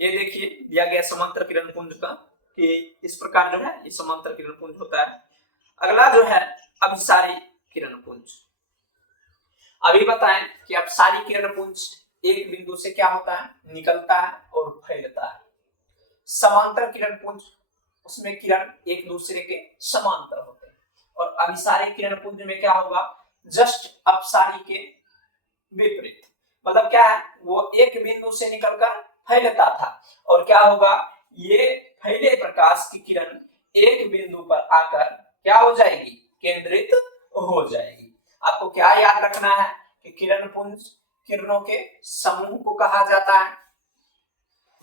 ये देखिए दिया गया समांतर किरण पुंज का कि इस प्रकार जो है ये समांतर किरण पुंज होता है। अगला जो है अभिसारी किरण पुंज। अभी बताएं कि अपसारी किरण पुंज एक बिंदु से क्या होता है? निकलता है और फैलता है। समांतर किरण पुंज, उसमें किरण एक दूसरे के समांतर होते हैं। और अभिसारी किरण पुंज में क्या होगा? जस्ट अपसारी के विपरीत। मतलब क्या है? वो एक बिंदु से निकलकर फैलता था और क्या होगा? ये फैले प्रकाश की किरण एक बिंदु पर आकर क्या हो जाएगी? केंद्रित हो जाएगी। आपको क्या याद रखना है कि किरण पुंज, किरणों के समूह को कहा जाता है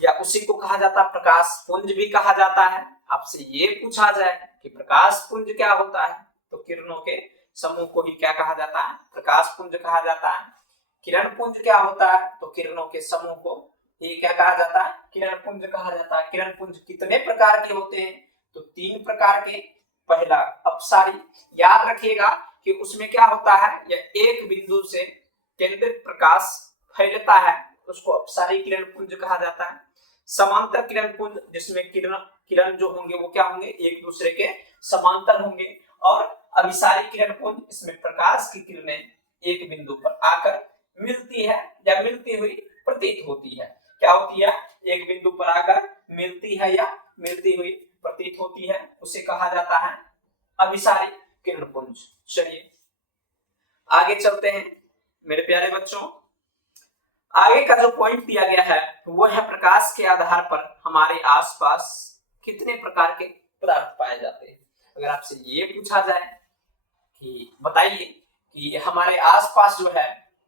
या उसी को कहा जाता है प्रकाश पुंज भी कहा जाता है। आपसे ये पूछा जाए कि प्रकाश पुंज क्या होता है, तो किरणों के समूह को ही क्या कहा जाता है? प्रकाश पुंज कहा जाता है। किरण पुंज क्या होता है? तो किरणों के समूह को ये क्या कहा जाता है? किरण पुंज कहा जाता है। किरण पुंज कितने प्रकार के होते हैं? तो 3 प्रकार के। पहला अपसारी, याद रखिएगा कि उसमें क्या होता है? यह एक बिंदु से केंद्रित प्रकाश फैलता है, उसको अपसारी किरण पुंज कहा जाता है। समांतर किरण पुंज, जिसमें किरण जो होंगे वो क्या होंगे? एक दूसरे के समांतर होंगे। और अभिसारी किरण पुंज, इसमें प्रकाश की किरणें एक बिंदु पर आकर मिलती है या मिलती हुई प्रतीत होती है। क्या होती है? एक बिंदु पर आकर मिलती है या मिलती हुई प्रतीत होती है, उसे कहा जाता है अभिसारी किरण पुंज। चलिए आगे चलते हैं मेरे प्यारे बच्चों। आगे का जो पॉइंट दिया गया है वो है प्रकाश के आधार पर हमारे आसपास कितने प्रकार के पदार्थ पाए जाते हैं। अगर आपसे ये पूछा जाए कि बताइए कि हमारे आसपास जो है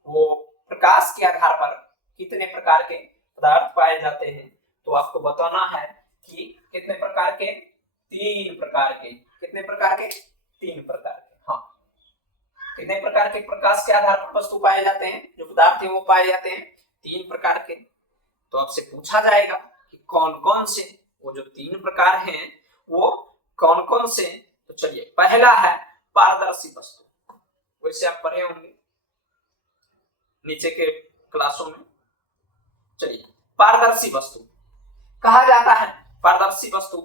वो प्रकाश के आधार पर कितने प्रकार के पदार्थ पाए जाते हैं, तो आपको बताना है कि कितने प्रकार के? 3 प्रकार के। कितने प्रकार के? 3 प्रकार के। हाँ, कितने प्रकार के प्रकाश के आधार पर वस्तु पाए जाते हैं, जो पदार्थ है वो पाए जाते हैं? 3 प्रकार के। तो आपसे पूछा जाएगा कि कौन कौन से वो जो 3 प्रकार हैं वो कौन कौन से? तो चलिए पहला है पारदर्शी वस्तु। वैसे आप पढ़े होंगे नीचे के क्लासों में। चलिए पारदर्शी वस्तु कहा जाता है। पारदर्शी वस्तु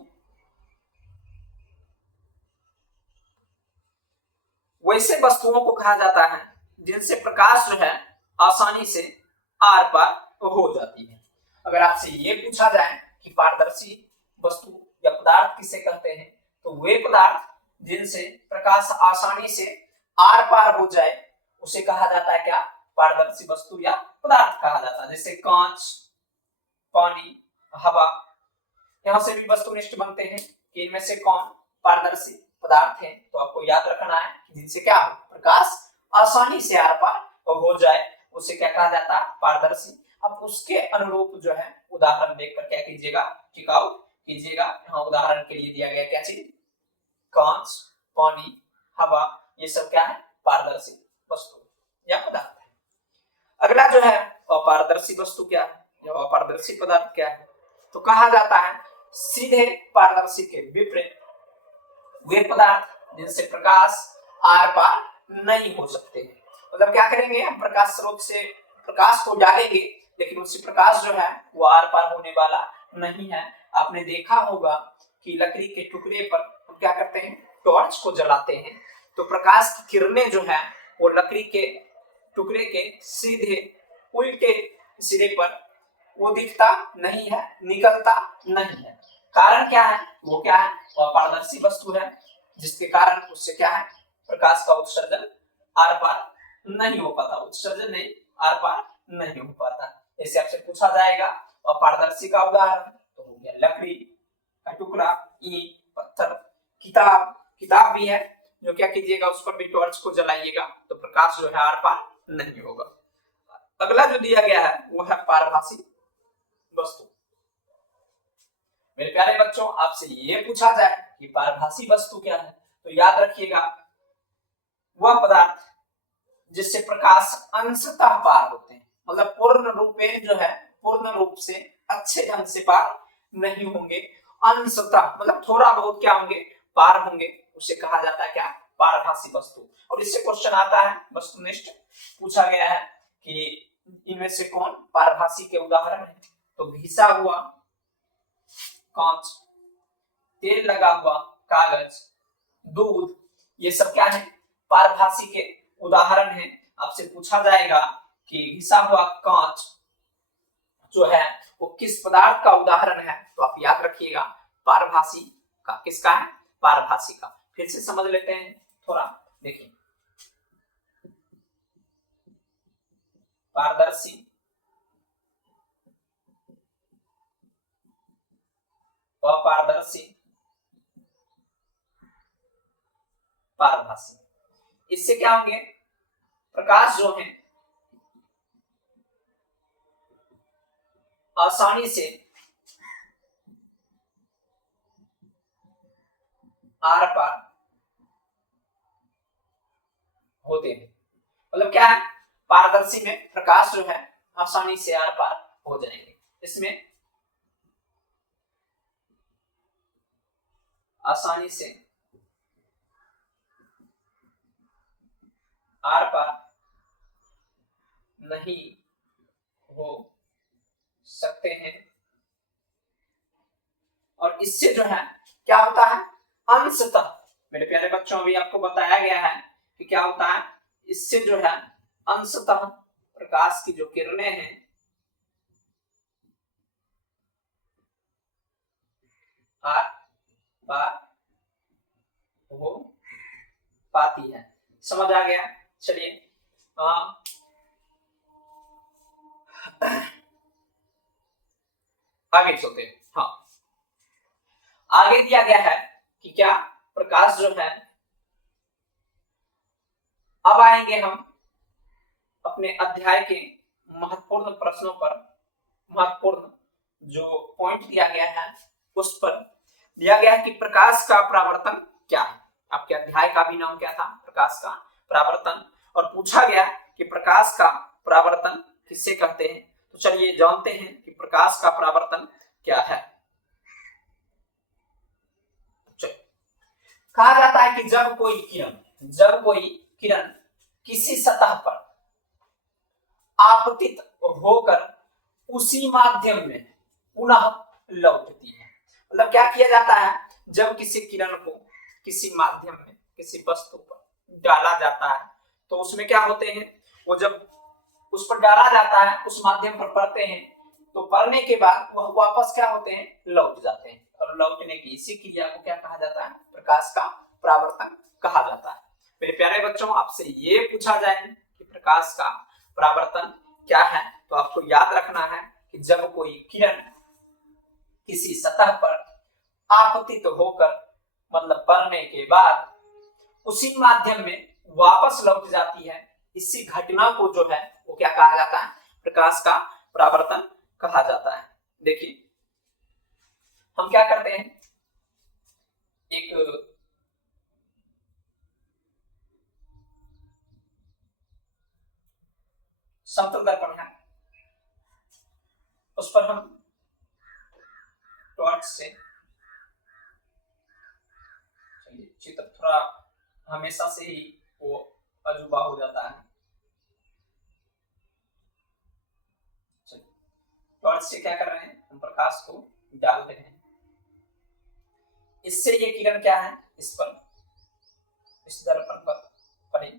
वैसे वस्तुओं को कहा जाता है जिनसे प्रकाश जो है आसानी से आर पार हो जाती है। अगर आपसे ये पूछा जाए कि पारदर्शी वस्तु या पदार्थ किसे कहते हैं, तो वे पदार्थ जिनसे प्रकाश आसानी से आर पार हो जाए उसे कहा जाता है क्या? पारदर्शी वस्तु या पदार्थ कहा जाता है। जैसे कांच, पानी, हवा, यहां से भी वस्तुनिष्ठ बनते हैं कि इनमें से कौन पारदर्शी पदार्थ हैं। तो आपको याद रखना है कि जिनसे क्या हो? प्रकाश आसानी से आर पार हो जाए उसे क्या कहा जाता है? पारदर्शी। अब उसके अनुरूप जो है उदाहरण देखकर क्या कीजिएगा? टिकाऊ कीजिएगा। यहाँ उदाहरण के लिए दिया गया क्या चीज? कांच, पानी, हवा, ये सब क्या है? पारदर्शी वस्तु या पदार्थ है। अगला जो है अपारदर्शी वस्तु क्या है या अपारदर्शी पदार्थ क्या है? तो कहा जाता है सीधे पारदर्शी के विपरीत वे पदार्थ जिनसे प्रकाश आर पार नहीं हो सकते। मतलब क्या करेंगे? हम प्रकाश स्रोत से प्रकाश को डालेंगे लेकिन उससे प्रकाश जो है वो आर पार होने वाला नहीं है। आपने देखा होगा कि लकड़ी के टुकड़े पर हम क्या करते हैं? टॉर्च को जलाते हैं तो प्रकाश की किरणें जो है वो लकड़ी के टुकड़े के सीधे उल्टे सिरे पर वो दिखता नहीं है, निकलता नहीं है। कारण क्या है? वो क्या है? वो पारदर्शी वस्तु है, जिसके कारण उससे क्या है, प्रकाश का उत्सर्जन आर पार नहीं हो पाता, उत्सर्जन नहीं आर पार नहीं हो पाता। ऐसे आपसे पूछा जाएगा अपारदर्शी का उदाहरण तो हो गया लकड़ी का टुकड़ा, ईंट, पत्थर, किताब। किताब भी है जो क्या कीजिएगा, उस पर भी टॉर्च को जलाइएगा तो प्रकाश जो है आर पार नहीं होगा। अगला जो दिया गया है वो है पारभासी वस्तु। मेरे प्यारे बच्चों, आपसे ये पूछा जाए कि पारभासी वस्तु क्या है तो याद रखिएगा वह पदार्थ जिससे प्रकाश अंशतः पार होते हैं, मतलब पूर्ण रूपेण जो है, पूर्ण रूप से अच्छे ढंग से पार नहीं होंगे, अंशतः मतलब थोड़ा बहुत क्या होंगे, पार होंगे, उसे कहा जाता है क्या, पारभासी वस्तु। और इससे क्वेश्चन आता है, वस्तुनिष्ठ पूछा गया है कि इनमें से कौन पारभासी के उदाहरण है, तो घिसा हुआ कांच, तेल लगा हुआ कागज, दूध, ये सब क्या है, पारभासी के उदाहरण है। आपसे पूछा जाएगा कि घिसा हुआ कांच जो है वो किस पदार्थ का उदाहरण है, तो आप याद रखिएगा पारभासी का। किसका है? पारभासी का। फिर से समझ लेते हैं थोड़ा, देखिए पारदर्शी, अपारदर्शी, पारभासी। इससे क्या होंगे, प्रकाश जो है आसानी से आर पार होते हैं। मतलब क्या है, पारदर्शी में प्रकाश जो है आसानी से आर पार हो जाएंगे। इसमें आसानी से आर पार नहीं हो सकते हैं। और इससे जो है क्या होता है, अंशतः, मेरे प्यारे बच्चों अभी आपको बताया गया है कि क्या होता है, इससे जो है अंशतः प्रकाश की जो किरणें हैं आर पार हो पाती है। समझ आ गया? चलिए आगे चलते हैं। हाँ, आगे दिया गया है कि क्या, प्रकाश जो है, अब आएंगे हम अपने अध्याय के महत्वपूर्ण प्रश्नों पर। महत्वपूर्ण जो पॉइंट दिया गया है उस पर दिया गया है कि प्रकाश का परावर्तन क्या है। आपके अध्याय का भी नाम क्या था, प्रकाश का परावर्तन। और पूछा गया कि प्रकाश का परावर्तन किसे कहते हैं, तो चलिए जानते हैं कि प्रकाश का परावर्तन क्या है। कहा जाता है कि जब कोई किरण किसी सतह पर आपतित होकर उसी माध्यम में पुनः लौटती है। मतलब क्या किया जाता है, जब किसी किरण को किसी माध्यम में, किसी वस्तु पर डाला जाता है तो उसमें क्या होते हैं, वो जब उस पर डाला जाता है, उस माध्यम पर पड़ते हैं, तो पड़ने के बाद वह वापस क्या होते हैं, लौट जाते हैं। और लौटने की इसी क्रिया को क्या कहा जाता है, प्रकाश का परावर्तन कहा जाता है। मेरे प्यारे बच्चों, आपसे ये पूछा जाए कि प्रकाश का परावर्तन क्या है, तो आपको याद रखना है कि जब कोई किरण किसी सतह पर आपतित होकर, मतलब पड़ने के बाद उसी माध्यम में वापस लौट जाती है, इसी घटना को जो है वो क्या कहा जाता है, प्रकाश का परावर्तन कहा जाता है। देखिए हम क्या करते हैं, एक समतल दर्पण है, उस पर हम टॉर्च से, चित्र थोड़ा हमेशा से ही वो अजूबा हो जाता है। टॉर्च से क्या कर रहे हैं, हम प्रकाश को डाल रहे हैं। इससे ये किरण क्या है, इस पर इस दर्पण पर पड़ी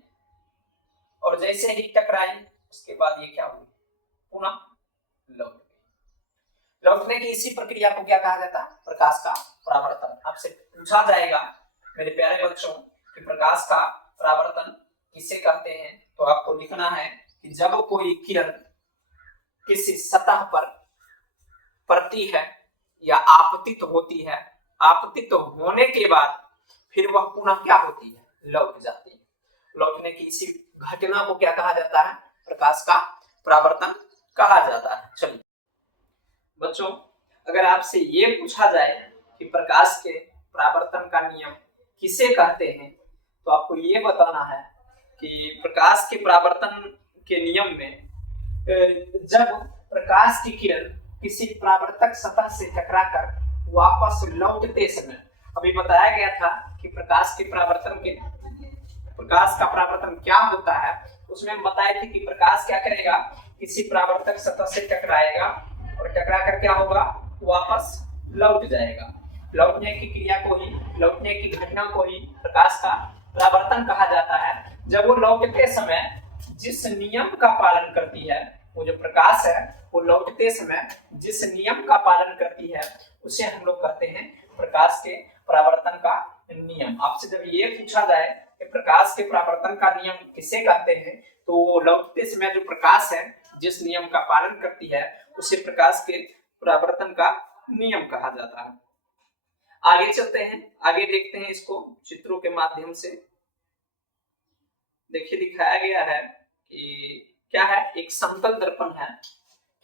और जैसे ही टकराई उसके बाद ये क्या हुई, पुनः लौट गई। लौटने की इसी प्रक्रिया को क्या कहा जाता है, प्रकाश का परावर्तन। आपसे पूछा जाएगा मेरे प्यारे बच्चों कि प्रकाश का परावर्तन किसे कहते हैं, तो आपको लिखना है कि जब कोई किरण किसी सतह पर पड़ती है या आपतित होती है, आपतित होने के बाद फिर वह पुनः क्या होती है, लौट जाती है। लौटने की इसी घटना को क्या कहा जाता है, प्रकाश का परावर्तन कहा जाता है। चलिए बच्चों, अगर आपसे ये पूछा जाए कि प्रकाश के परावर्तन का नियम किसे कहते हैं, तो आपको ये बताना है कि प्रकाश के परावर्तन के नियम में जब प्रकाश की किरण किसी परावर्तक सतह से टकराकर वापस लौटते समय, अभी बताया गया था कि प्रकाश का परावर्तन क्या होता है, उसमें हम बताए थे कि प्रकाश क्या करेगा, किसी परावर्तक सतह से टकराएगा और टकरा कर क्या होगा, वापस लौट जाएगा। लौटने की क्रिया को ही, लौटने की घटना को ही प्रकाश का परावर्तन कहा जाता है। जब वो लौटते समय जिस नियम का पालन करती है, वो जो प्रकाश है वो लौटते समय जिस नियम का पालन करती है उसे हम लोग कहते हैं प्रकाश के परावर्तन का नियम। आपसे जब ये पूछा जाए कि प्रकाश के परावर्तन का नियम किसे कहते हैं, तो वो लौटते समय जो प्रकाश है जिस नियम का पालन करती है उसे प्रकाश के परावर्तन का नियम कहा जाता है। आगे चलते हैं, आगे देखते हैं इसको चित्रों के माध्यम से। देखिए दिखाया गया है कि क्या है, एक समतल दर्पण है।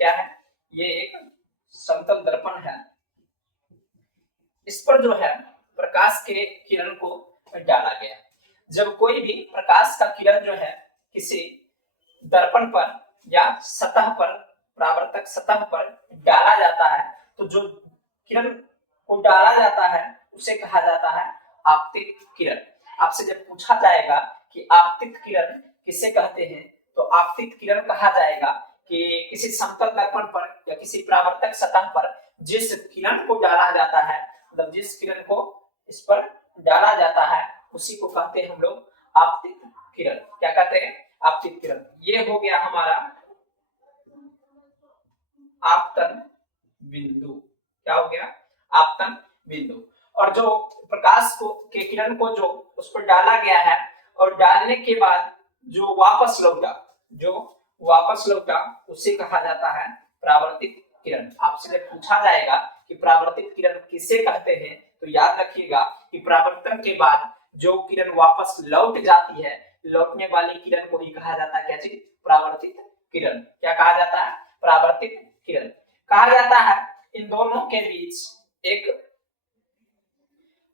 क्या है, ये एक समतल दर्पण है। इस पर जो है प्रकाश के किरण को डाला गया। जब कोई भी प्रकाश का किरण जो है किसी दर्पण पर या सतह पर, परावर्तक सतह पर डाला जाता है, तो जो किरण को डाला जाता है उसे कहा जाता है आपतित किरण। आपसे जब पूछा जाएगा कि आपतित किरण किसे कहते हैं, तो आपतित किरण कहा जाएगा कि किसी समतल दर्पण पर या किसी परावर्तक सतह पर जिस किरण को डाला जाता है, मतलब जिस किरण को इस पर डाला जाता है उसी को कहते हैं हम लोग आपतित किरण। क्या कहते हैं, आपतित किरण। ये हो गया हमारा आपतन बिंदु। क्या हो गया, आपतन बिंदु। और जो प्रकाश को के किरण को जो उस पर डाला गया है और डालने के बाद जो वापस लौटा उसे कहा जाता है परावर्तित किरण। आपसे जब पूछा जाएगा कि परावर्तित किरण किसे कहते हैं, तो याद रखिएगा कि परावर्तन के बाद जो किरण वापस लौट जाती है, लौटने वाली किरण को ही कहा जाता है क्या चीज, परावर्तित किरण। क्या कहा जाता है, परावर्तित किरण कहा जाता है। इन दोनों के बीच एक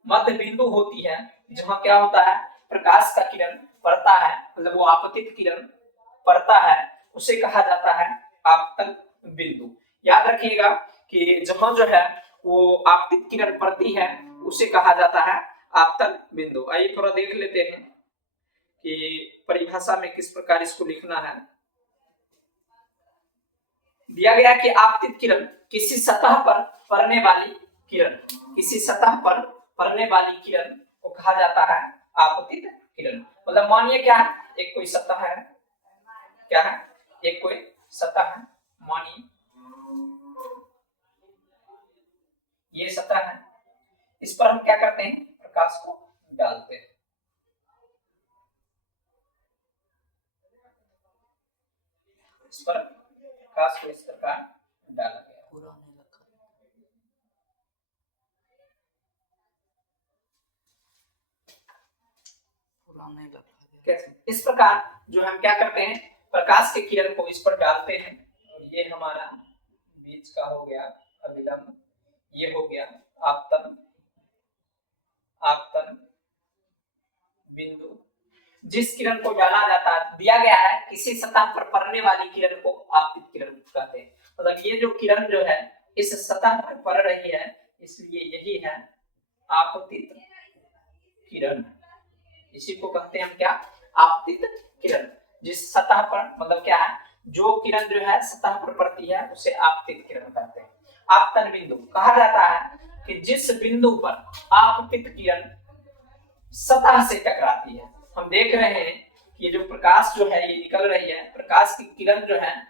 मध्य बिंदु होती है जहां क्या होता है, प्रकाश का किरण पड़ता है, मतलब वो आपतित किरण पड़ता है, उसे कहा जाता है आपतन बिंदु। याद रखिएगा कि जहां जो है वो आपतित किरण पड़ती है उसे कहा जाता है आपतन बिंदु। आइए थोड़ा देख लेते हैं कि परिभाषा में किस प्रकार इसको लिखना है। दिया गया कि आपतित किरण किसी सतह पर पड़ने वाली किरण, किसी सतह पर पड़ने वाली किरण को कहा जाता है आपतित किरण। मतलब मानिए क्या है, एक कोई सतह है, क्या है, एक कोई सतह है, मानिए ये सतह है, इस पर हम क्या करते हैं, प्रकाश को डालते हैं। इस पर प्रकाश को इस प्रकार डाला गया। कैसे, इस प्रकार जो हम क्या करते हैं, प्रकाश के किरण को इस पर डालते हैं। ये हमारा बीच का हो गया अभिलंब, ये हो गया आपतन बिंदु। जिस किरण को डाला जाता है, दिया गया है किसी सतह पर पड़ने वाली किरण को आपतित किरण कहते हैं। मतलब ये जो किरण जो है इस सतह पर पड़ रही है, इसलिए यही है आपतित किरण। इसी को कहते हैं हम क्या, आपतित किरण। जिस सतह पर, मतलब क्या है, जो किरण जो है सतह पर पड़ती है उसे आपतित किरण कहते हैं। आपतन बिंदु कहा जाता है कि जिस बिंदु पर आपतित किरण सतह से टकराती है। हम देख रहे हैं कि ये जो प्रकाश जो है ये निकल रही है, प्रकाश की किरण जो है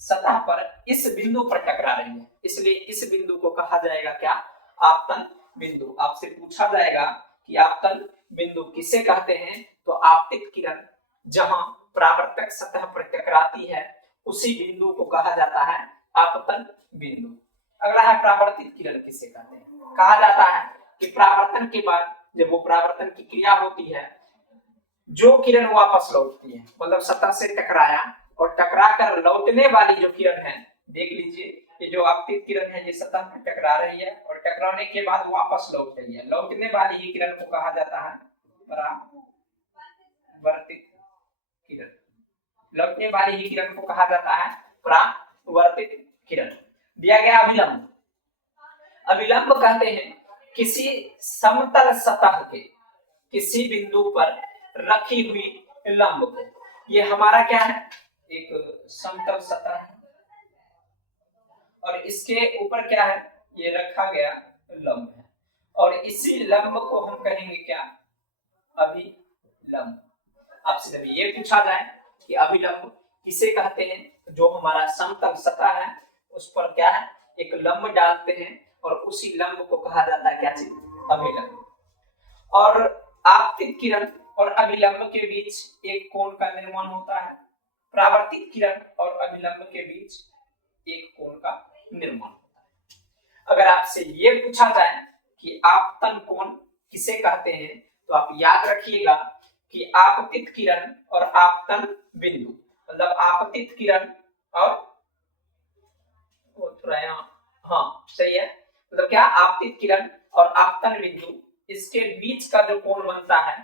सतह पर इस बिंदु पर टकरा रही है, इसलिए इस बिंदु को कहा जाएगा क्या? आपतन बिंदु। आपसे पूछा जाएगा कि आपतन बिंदु किसे कहते हैं, तो आपतित किरण जहां परावर्तक सतह पर टकराती है उसी बिंदु को कहा जाता है आपतन बिंदु। अगला है परावर्तित किरण किसे कहते हैं? कहा जाता है कि परावर्तन के बाद जब वो परावर्तन की क्रिया होती है, जो किरण वापस लौटती है, मतलब सतह से टकराया और टकरा कर लौटने वाली जो किरण है, देख लीजिए ये जो आपतित किरण है ये सतह पर टकरा रही है और टकराने के बाद वापस लौट रही है, लौटने वाली ही किरण को कहा जाता है परावर्तित किरण। लौटने वाली ही किरण को कहा जाता है परावर्तित किरण। दिया गया अभिलंब। अभिलंब कहते हैं किसी समतल सतह के किसी बिंदु पर रखी हुई लंब को। ये हमारा क्या है? एक समतल सतह है और इसके ऊपर क्या है? ये रखा गया लंब है और इसी लंब को हम कहेंगे क्या? अभिलंब। आपसे जब ये पूछा जाए कि अभिलंब किसे कहते हैं, जो हमारा समतल सतह है उस पर क्या है? एक लंब डालते हैं और उसी लंब को कहा जाता है क्या चीज? अभिलंब। और आपतित किरण और अभिलंब के बीच एक कोण का निर्माण होता है। परावर्तित किरण और अभिलंब के बीच एक कोण का निर्माण होता है। अगर आपसे ये पूछा जाए कि आपतन कोण किसे कहते हैं, तो आप याद रखिएगा कि आपतित किरण और आपतन बिंदु, मतलब आपतित किरण और हाँ सही है, मतलब क्या? आपतित किरण और आपतन बिंदु, इसके बीच का जो कोण बनता है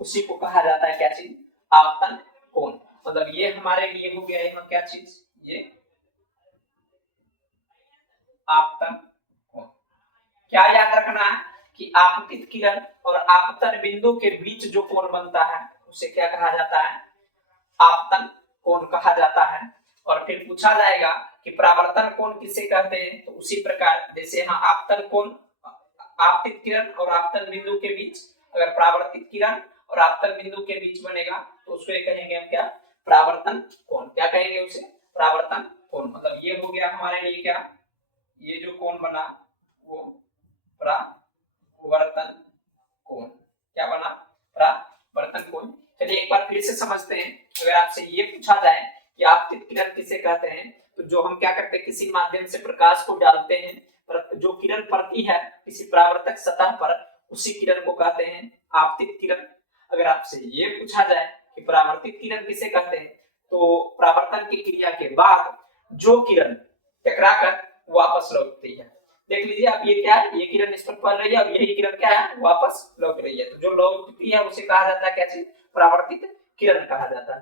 उसी को कहा जाता है क्या चीज? आपतन कोण। मतलब ये हमारे लिए हो गया यहाँ क्या चीज? ये आपतन कोण। क्या याद रखना है कि आपतित किरण और आपतन बिंदु के बीच जो कोण बनता है उसे क्या कहा जाता है? आपतन कोण कहा जाता है। और फिर पूछा जाएगा कि परावर्तन कोण किसे कहते हैं, तो उसी प्रकार जैसे यहाँ आपतन कोण आपतित किरण और आपतन बिंदु के बीच, अगर परावर्तित किरण और आपतन बिंदु के बीच बनेगा तो उसको कहेंगे हम क्या? परावर्तन कोण। क्या कहेंगे उसे? परावर्तन कोण। मतलब ये हो गया हमारे लिए क्या? ये जो कोण बना वो परावर्तन कोण। क्या बना? परावर्तन कोण। चलिए एक बार फिर से समझते हैं। अगर आपसे ये पूछा जाए कि आपतित किरण किसे कहते हैं, तो जो हम क्या करते हैं, किसी माध्यम से प्रकाश को डालते हैं, जो किरण पड़ती है किसी परावर्तक सतह पर उसी किरण को कहते हैं आपतित किरण। अगर आपसे ये पूछा जाए कि परावर्तित किरण किसे कहते हैं, तो परावर्तन की क्रिया के बाद जो किरण टकराकर वापस लौटती है, देख लीजिए आप ये क्या है? ये किरण इस पर पड़ रही है और यही किरण क्या है? वापस लौट रही है। तो जो लौटती है उसे कहा जाता है क्या चीज? परावर्तित किरण कहा जाता है।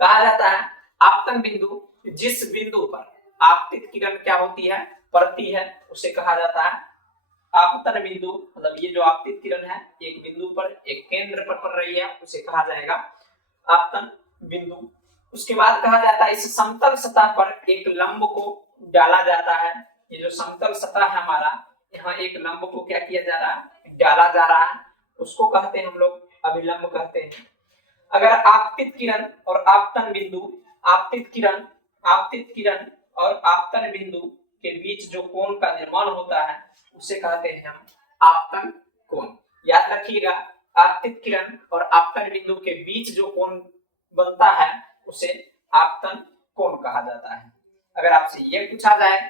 कहा जाता है आपतन बिंदु, जिस बिंदु पर आपतित किरण क्या होती है? पड़ती है, उसे कहा जाता है आपतन बिंदु। मतलब ये जो आपतित किरण है एक बिंदु पर, एक केंद्र पर पड़ रही है, उसे कहा जाएगा आपतन बिंदु। उसके बाद कहा जाता है इस समतल सतह पर एक लंब को डाला जाता है। ये जो समतल सतह है हमारा, यहाँ एक लंब को क्या किया जा रहा है? डाला जा रहा है, उसको कहते हैं हम लोग अभिलंब कहते हैं। अगर आपतित किरण और आपतन बिंदु, आपतित किरण और आपतन बिंदु के बीच जो कोण का निर्माण होता है उसे कहते हैं हम आपतन कोण। याद रखिएगा आपतित किरण और आपतन बिंदु के बीच जो कोण बनता है उसे आपतन कोण कहा जाता है। अगर आपसे ये पूछा जाए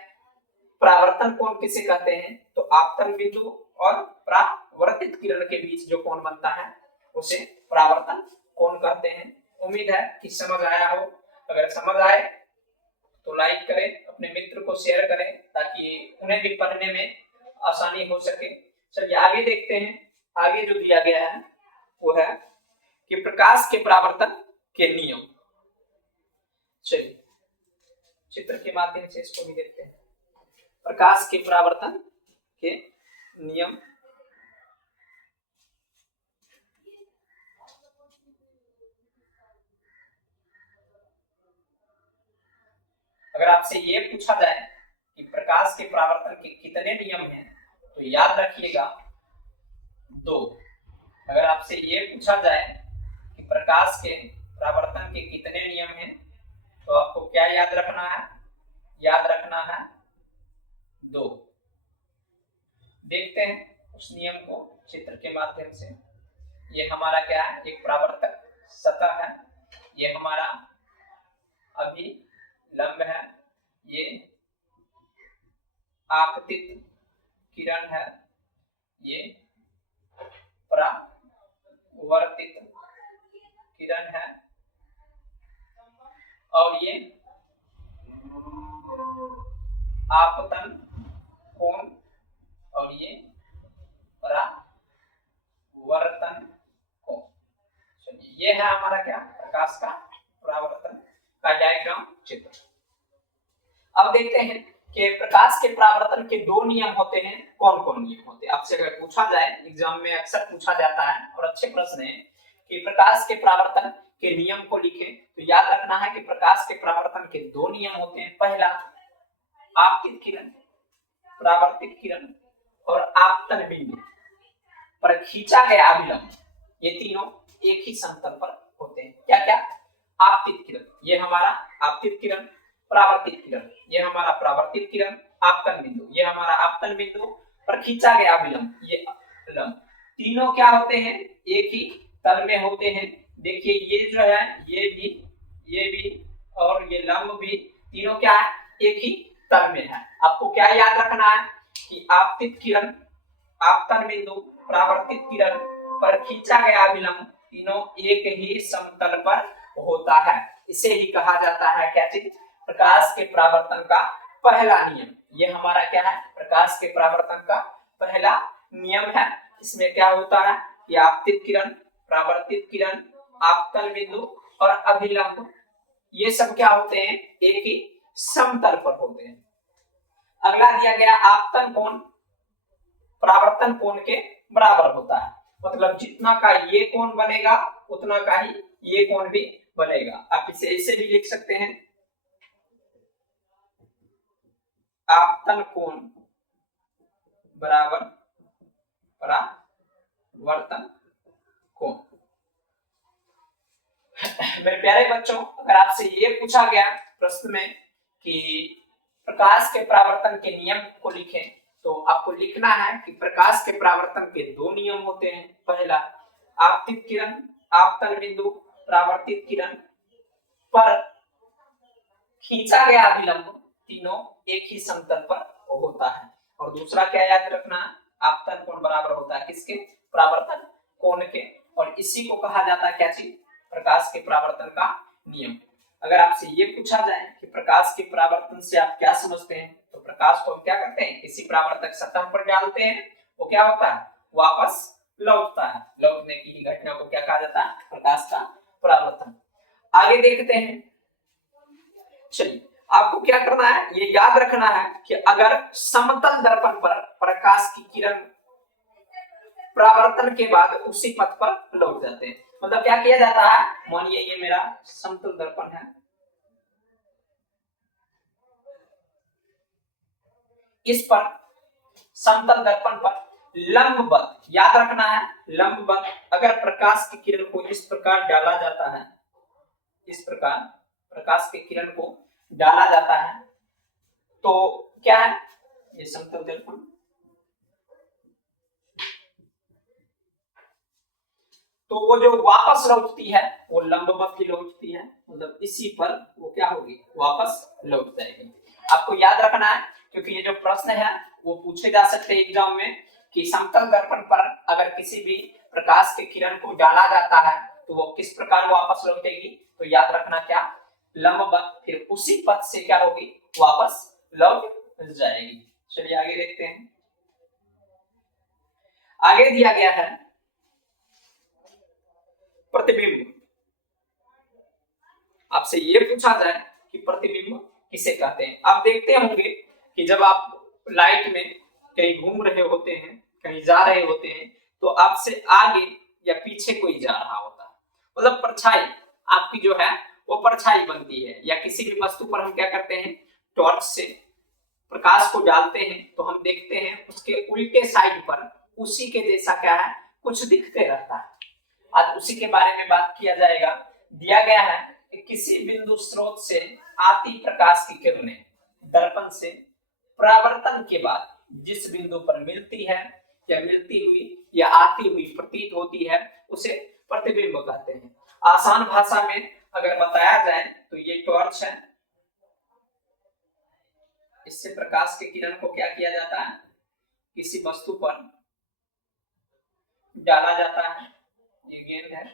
परावर्तन कोण किसे कहते हैं, तो आपतन बिंदु और परावर्तित किरण के बीच जो कोण बनता है उसे परावर्तन कोण कहते हैं। उम्मीद है कि समझ आया हो। अगर समझ आए तो लाइक करें, अपने मित्र को शेयर करें ताकि उन्हें भी पढ़ने में आसानी हो सके। चलिए आगे देखते हैं। आगे जो दिया गया है वो है कि प्रकाश के परावर्तन के नियम। चलिए चित्र के माध्यम से इसको भी देखते हैं। प्रकाश के परावर्तन के नियम। अगर आपसे ये पूछा जाए कि प्रकाश के परावर्तन के कितने नियम हैं, तो याद रखिएगा 2। अगर आपसे ये पूछा जाए कि प्रकाश के परावर्तन के कितने नियम हैं, तो आपको क्या याद रखना है? याद रखना है 2। देखते हैं उस नियम को चित्र के माध्यम से। ये हमारा क्या है? एक परावर्तक सतह है, ये हमारा अभिलंब है, ये आपतित किरण है, ये परावर्तित किरण है, और ये आपतन कोण, और ये परावर्तन कोण। चलिए ये है हमारा क्या? प्रकाश का परावर्तन का डायग्राम चित्र। अब देखते हैं कि प्रकाश के परावर्तन के 2 नियम होते हैं। कौन कौन नियम होते हैं? आपसे अगर पूछा जाए, एग्जाम में अक्सर पूछा जाता है और अच्छे प्रश्न है कि प्रकाश के परावर्तन के नियम को लिखें, तो याद रखना है कि प्रकाश के परावर्तन के 2 नियम होते हैं। पहला आपतित किरण, परावर्तित किरण और आपतन बिंदु पर खींचा गया अभिलंब, ये तीनों एक ही समतल पर होते हैं। क्या क्या? आपतित किरण, ये हमारा आपतित किरण, परावर्तित किरण, ये हमारा परावर्तित किरण, आपतन बिंदु, ये हमारा आपतन बिंदु पर खींचा गया अभिलंब, ये अभिलंब, तीनों क्या होते हैं? एक ही तल में होते हैं। देखिए ये जो है, ये भी और ये लंब भी, तीनों क्या है? एक ही तल में है। आपको क्या याद रखना है कि आपतित किरण, आपतन बिंदु, परावर्तित किरण पर खींचा गया अभिलंब तीनों एक ही समतल पर होता है। इसे ही कहा जाता है क्या चीज? प्रकाश के परावर्तन का पहला नियम। ये हमारा क्या है? प्रकाश के परावर्तन का पहला नियम है। इसमें क्या होता है कि आपतित किरण, परावर्तित किरण, आपतन बिंदु और अभिलंब, ये सब क्या होते हैं? एक ही समतल पर होते हैं। अगला दिया गया आपतन कोण परावर्तन कोण के बराबर होता है, मतलब जितना का ये कोण बनेगा उतना का ही ये कोण भी बनेगा। आप इसे ऐसे भी लिख सकते हैं, आपतन कोण बराबर परावर्तन कोण। मेरे प्यारे बच्चों, अगर आपसे ये पूछा गया प्रश्न में कि प्रकाश के परावर्तन के नियम को लिखें, तो आपको लिखना है कि प्रकाश के परावर्तन के 2 नियम होते हैं। पहला आपतित किरण, आपतन बिंदु, परावर्तित किरण पर खींचा गया अभिलंब तीनों एक ही समतल पर होता है। और दूसरा क्या याद रखना? आपतन कोण बराबर होता है किसके? परावर्तन कोण के। और इसी को कहा जाता है क्या चीज? प्रकाश के परावर्तन का नियम। अगर आपसे ये पूछा जाए कि प्रकाश के परावर्तन से आप क्या समझते हैं, तो प्रकाश को हम क्या करते हैं? किसी परावर्तक सतह पर डालते हैं, वो क्या होता है? वापस लौटता है। लौटने की ही घटना को क्या कहा जाता है? प्रकाश का परावर्तन। आगे देखते हैं। चलिए, आपको क्या करना है? ये याद रखना है कि अगर समतल दर्पण पर प्रकाश की किरण परावर्तन के बाद उसी पथ पर लौट जाते हैं, मतलब क्या किया जाता है? मानिए ये मेरा समतल दर्पण है, इस पर समतल दर्पण पर लंबवत, याद रखना है लंबवत, अगर प्रकाश की किरण को इस प्रकार डाला जाता है, इस प्रकार प्रकाश की किरण को डाला जाता है, तो क्या है? ये समतल दर्पण, तो वो जो वापस लौटती है वो लंबवत ही लौटती है, मतलब इसी पर वो क्या होगी? वापस लौट जाएगी। आपको याद रखना है, क्योंकि ये जो प्रश्न है वो पूछे जा सकते हैं एग्जाम में कि समतल दर्पण पर अगर किसी भी प्रकाश के किरण को डाला जाता है तो वो किस प्रकार वापस लौटेगी। तो याद रखना क्या? लंबवत, फिर उसी पथ से क्या होगी? वापस लौट जाएगी। चलिए आगे देखते हैं। आगे दिया गया है प्रतिबिंब। आपसे ये पूछा जाए कि प्रतिबिंब किसे कहते हैं। आप देखते होंगे कि जब आप लाइट में कहीं घूम रहे होते हैं, कहीं जा रहे होते हैं, तो आपसे आगे या पीछे कोई जा रहा होता है, मतलब परछाई आपकी जो है वो परछाई बनती है। या किसी भी वस्तु पर हम क्या करते हैं? टॉर्च से प्रकाश को डालते हैं तो हम देखते हैं उसके उल्टे साइड पर उसी के जैसा क्या है? कुछ दिखते रहता है। आज उसी के बारे में बात किया जाएगा। दिया गया है कि किसी बिंदु स्रोत से आती प्रकाश की किरणें दर्पण से परावर्तन के बाद जिस बिंदु पर मिलती है या मिलती हुई या आती हुई प्रतीत होती है उसे प्रतिबिंब कहते हैं। आसान भाषा में अगर बताया जाए तो ये टॉर्च है, इससे प्रकाश के किरण को क्या किया जाता है, किसी वस्तु पर डाला जाता है। ये गेंद है,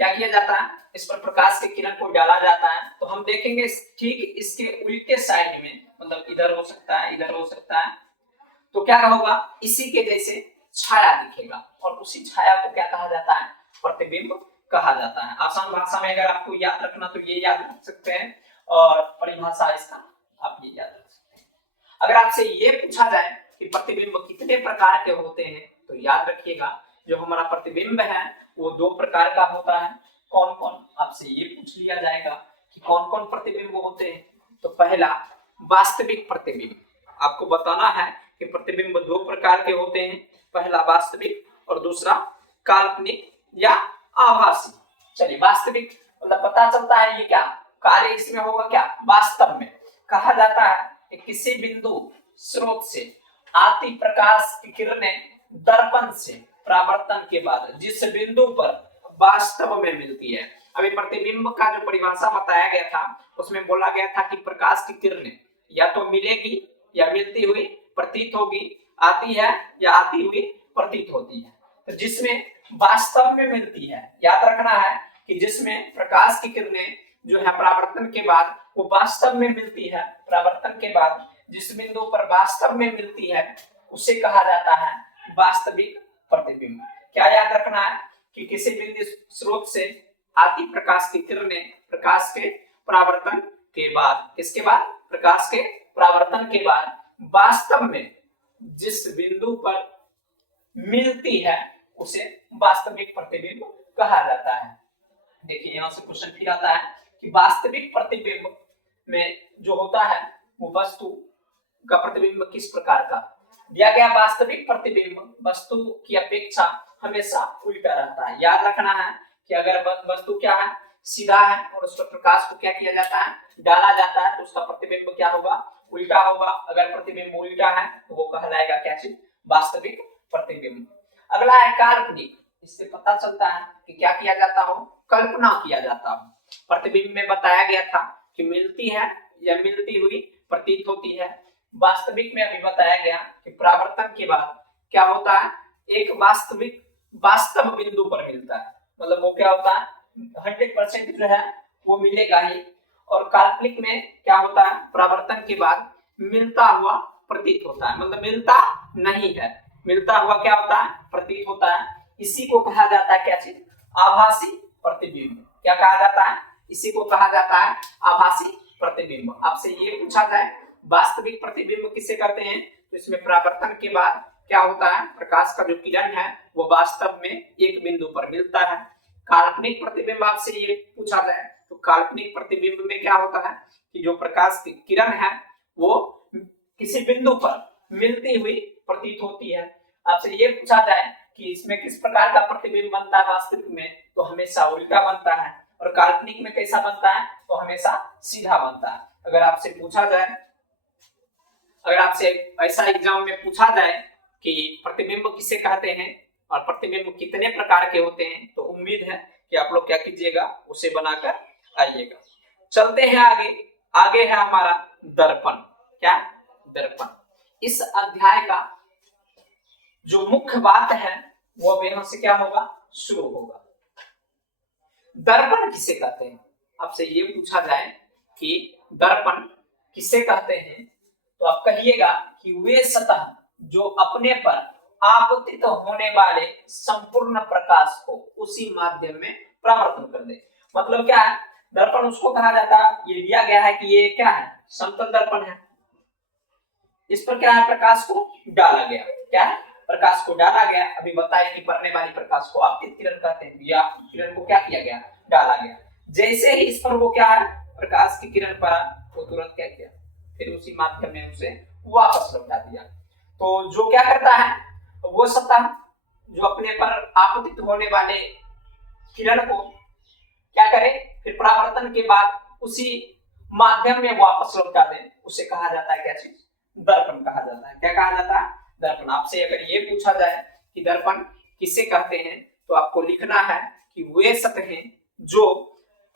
क्या किया जाता है, इस पर प्रकाश के किरण को डाला जाता है। तो हम देखेंगे ठीक इसके उल्टे साइड में, मतलब इधर हो सकता है, इधर हो सकता है, तो क्या होगा, इसी के जैसे छाया दिखेगा और उसी छाया को क्या कहा जाता है, प्रतिबिंब कहा जाता है। आसान भाषा में अगर आपको याद रखना तो ये याद रख सकते हैं और परिभाषा इसका आप ये याद रख सकते हैं। अगर आपसे ये पूछा जाए कि प्रतिबिंब कितने प्रकार के होते हैं तो याद रखिएगा जो हमारा प्रतिबिंब है वो 2 प्रकार का होता है। कौन कौन, आपसे ये पूछ लिया जाएगा कि कौन कौन प्रतिबिंब होते हैं। तो पहला वास्तविक प्रतिबिंब, आपको बताना है कि प्रतिबिंब 2 प्रकार के होते हैं, पहला वास्तविक और दूसरा काल्पनिक या आभासी। चलिए वास्तविक मतलब पता चलता है ये क्या कार्य इसमें होगा, क्या वास्तव में कहा जाता है कि किसी बिंदु स्रोत से आती प्रकाश की किरणें दर्पण से परावर्तन के बाद जिस बिंदु पर वास्तव में मिलती है। अभी प्रतिबिंब का जो परिभाषा बताया गया था उसमें बोला गया था कि प्रकाश की किरणें या तो मिलेगी या मिलती हुई प्रतीत होगी, आती है या आती हुई प्रतीत होती है। तो जिसमें वास्तव में मिलती है, याद रखना है कि जिसमें प्रकाश की किरणें जो है परावर्तन के बाद वो वास्तव में मिलती है, परावर्तन के बाद जिस बिंदु पर वास्तव में मिलती है उसे कहा जाता है वास्तविक प्रतिबिंब। क्या याद रखना है कि किसी बिंदु स्रोत से आती प्रकाश की किरणें प्रकाश के परावर्तन के बाद, किसके बाद, प्रकाश के परावर्तन के बाद वास्तव में जिस बिंदु पर मिलती है उसे वास्तविक प्रतिबिंब कहा जाता है। देखिए यहां से क्वेश्चन फिर आता है कि वास्तविक प्रतिबिंब में जो होता है वो वस्तु का प्रतिबिंब किस प्रकार का। दिया गया वास्तविक प्रतिबिंब वस्तु की अपेक्षा हमेशा उल्टा रहता है। याद रखना है कि अगर वस्तु क्या है, सीधा है और उस पर प्रकाश को क्या किया जाता है, डाला जाता है, तो उसका प्रतिबिंब क्या होगा, उल्टा होगा। अगर प्रतिबिंब उल्टा है तो वो कहलाएगा क्या चीज, वास्तविक प्रतिबिंब। अगला है काल्पनिक, इससे पता चलता है कि क्या किया जाता हो, कल्पना किया जाता हो। प्रतिबिंब में बताया गया था कि मिलती है या मिलती हुई प्रतीत होती है। वास्तविक में अभी बताया गया कि परावर्तन के बाद क्या होता है, एक वास्तव बिंदु पर मिलता है, मतलब वो क्या होता है 100% जो है वो मिलेगा ही। और काल्पनिक में क्या होता है, परावर्तन के बाद मिलता हुआ प्रतीत होता है, मतलब मिलता नहीं है, मिलता हुआ क्या होता है, प्रतीत होता है। इसी को कहा जाता है क्या चीज, आभासी प्रतिबिंब। क्या कहा जाता है, इसी को कहा जाता है आभासी प्रतिबिंब। आपसे ये पूछा जाए वास्तविक प्रतिबिंब किसे कहते हैं, तो इसमें परावर्तन के बाद क्या होता है, प्रकाश का जो किरण है वो वास्तव में एक बिंदु पर मिलता है। काल्पनिक प्रतिबिंब आपसे ये पूछा जाए तो काल्पनिक प्रतिबिंब में क्या होता है कि जो प्रकाश की किरण है वो किसी बिंदु पर मिलती हुई प्रतीत होती है। आपसे ये पूछा जाए कि इसमें किस प्रकार का प्रतिबिंब बनता है वास्तविक में, तो हमेशा उल्टा बनता है, और काल्पनिक में कैसा बनता है, तो हमेशा सीधा बनता है। अगर आपसे पूछा जाए, अगर आपसे ऐसा एग्जाम में पूछा जाए कि प्रतिबिंब किसे कहते हैं और प्रतिबिंब कितने प्रकार के होते हैं, तो उम्मीद है कि आप लोग क्या कीजिएगा, उसे बनाकर आइएगा। चलते हैं आगे। आगे है हमारा दर्पण। क्या, दर्पण। इस अध्याय का जो मुख्य बात है वो अब यहां से क्या होगा, शुरू होगा। दर्पण किसे कहते हैं, आपसे ये पूछा जाए कि दर्पण किसे कहते हैं, तो आप कहिएगा कि वे सतह जो अपने पर आपतित होने वाले संपूर्ण प्रकाश को उसी माध्यम में परावर्तन कर दे। मतलब क्या है, दर्पण उसको कहा जाता है, ये दिया गया है कि ये क्या है, समतल दर्पण है। इस पर क्या है, प्रकाश को डाला गया। क्या है, प्रकाश को डाला गया। अभी बताया कि पड़ने वाली प्रकाश को आपतित किरण कहते हैं, या किरण को क्या किया गया, डाला गया। जैसे ही इस पर वो क्या है, प्रकाश की किरण पड़ा, वो तुरंत क्या किया, फिर उसी माध्यम में उसे वापस लौटा दिया। तो जो क्या करता है, वो सतह जो अपने पर आपतित होने वाले किरण को क्या करे, फिर परावर्तन के बाद उसी माध्यम में वापस लौटा दे, उसे कहा जाता है क्या चीज, दर्पण कहा जाता है। क्या कहा जाता है, दर्पण। आपसे अगर ये पूछा जाए कि दर्पण किसे कहते हैं, तो आपको लिखना है कि वे सतहें जो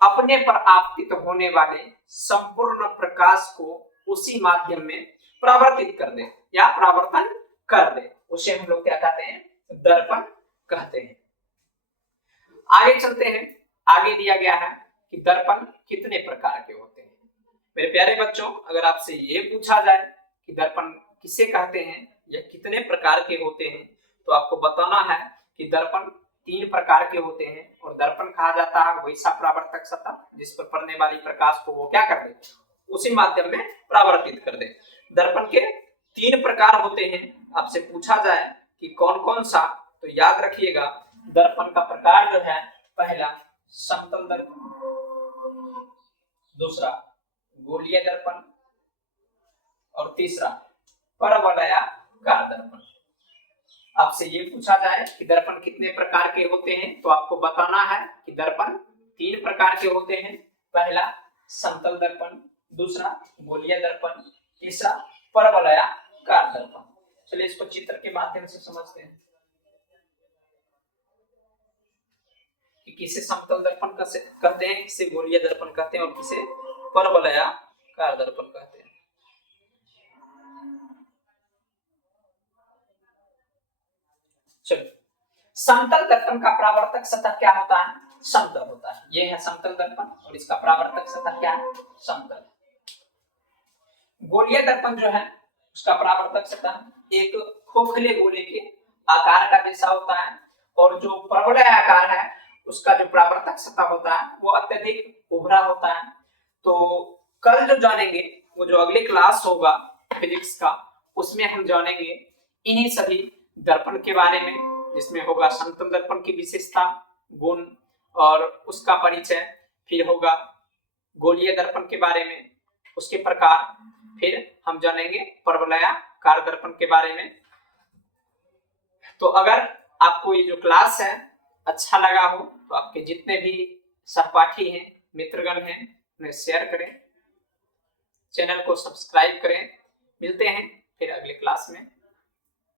अपने पर आपतित होने वाले संपूर्ण प्रकाश को उसी माध्यम में परावर्तित कर दे या परावर्तन कर दे, उसे हम लोग क्या कहते हैं, दर्पण कहते हैं। आगे चलते हैं। आगे दिया गया है कि दर्पण कितने प्रकार के होते हैं। मेरे प्यारे बच्चों, अगर आपसे ये पूछा जाए कि दर्पण किसे कहते हैं या कितने प्रकार के होते हैं, तो आपको बताना है कि दर्पण 3 प्रकार के होते हैं। और दर्पण कहा जाता है वैसा परावर्तक सतह जिस पर पड़ने वाली प्रकाश को वो क्या कर दे, उसी माध्यम में परावर्तित कर दे। दर्पण के 3 प्रकार होते हैं। आपसे पूछा जाए कि कौन कौन सा, तो याद रखिएगा, दर्पण का प्रकार जो है, पहला समतल दर्पण, दूसरा गोलीय दर्पण और तीसरा परवलयाकार दर्पण। आपसे ये पूछा जाए कि दर्पण कितने प्रकार के होते हैं, तो आपको बताना है कि दर्पण 3 प्रकार के होते हैं। पहला समतल दर्पण, दूसरा गोलीय दर्पण, तीसरा परवलयाकार दर्पण। चलिए इसको चित्र के माध्यम से समझते हैं कि किसे समतल दर्पण कहते हैं, किसे गोलीय दर्पण कहते हैं और किसे परवलयाकार दर्पण कहते हैं। चलो, समतल दर्पण का परावर्तक सतह क्या होता है, समतल होता है। ये है समतल दर्पण और इसका परावर्तक सतह क्या है, समतल। गोलीय दर्पण जो है उसका परावर्तक सतह एक खोखले गोले के आकार का जैसा होता है, और जो परवलयाकार है उसका जो परावर्तक सतह होता है वो अत्यधिक उभरा होता है। तो कल जो जानेंगे, वो जो अगले क्लास होगा फिजिक्स का, उसमें हम जानेंगे इन्हीं सभी दर्पण के बारे में, जिसमें होगा समतल दर्पण की विशेषता, गुण और उसका परिचय, फिर होगा गोलीय दर्पण के बारे में, उसके प्रकार, फिर हम जानेंगे परवलयाकार दर्पण के बारे में। तो अगर आपको ये जो क्लास है अच्छा लगा हो, तो आपके जितने भी सहपाठी हैं, मित्रगण हैं, उन्हें शेयर करें, चैनल को सब्सक्राइब करें। मिलते हैं फिर अगले क्लास में।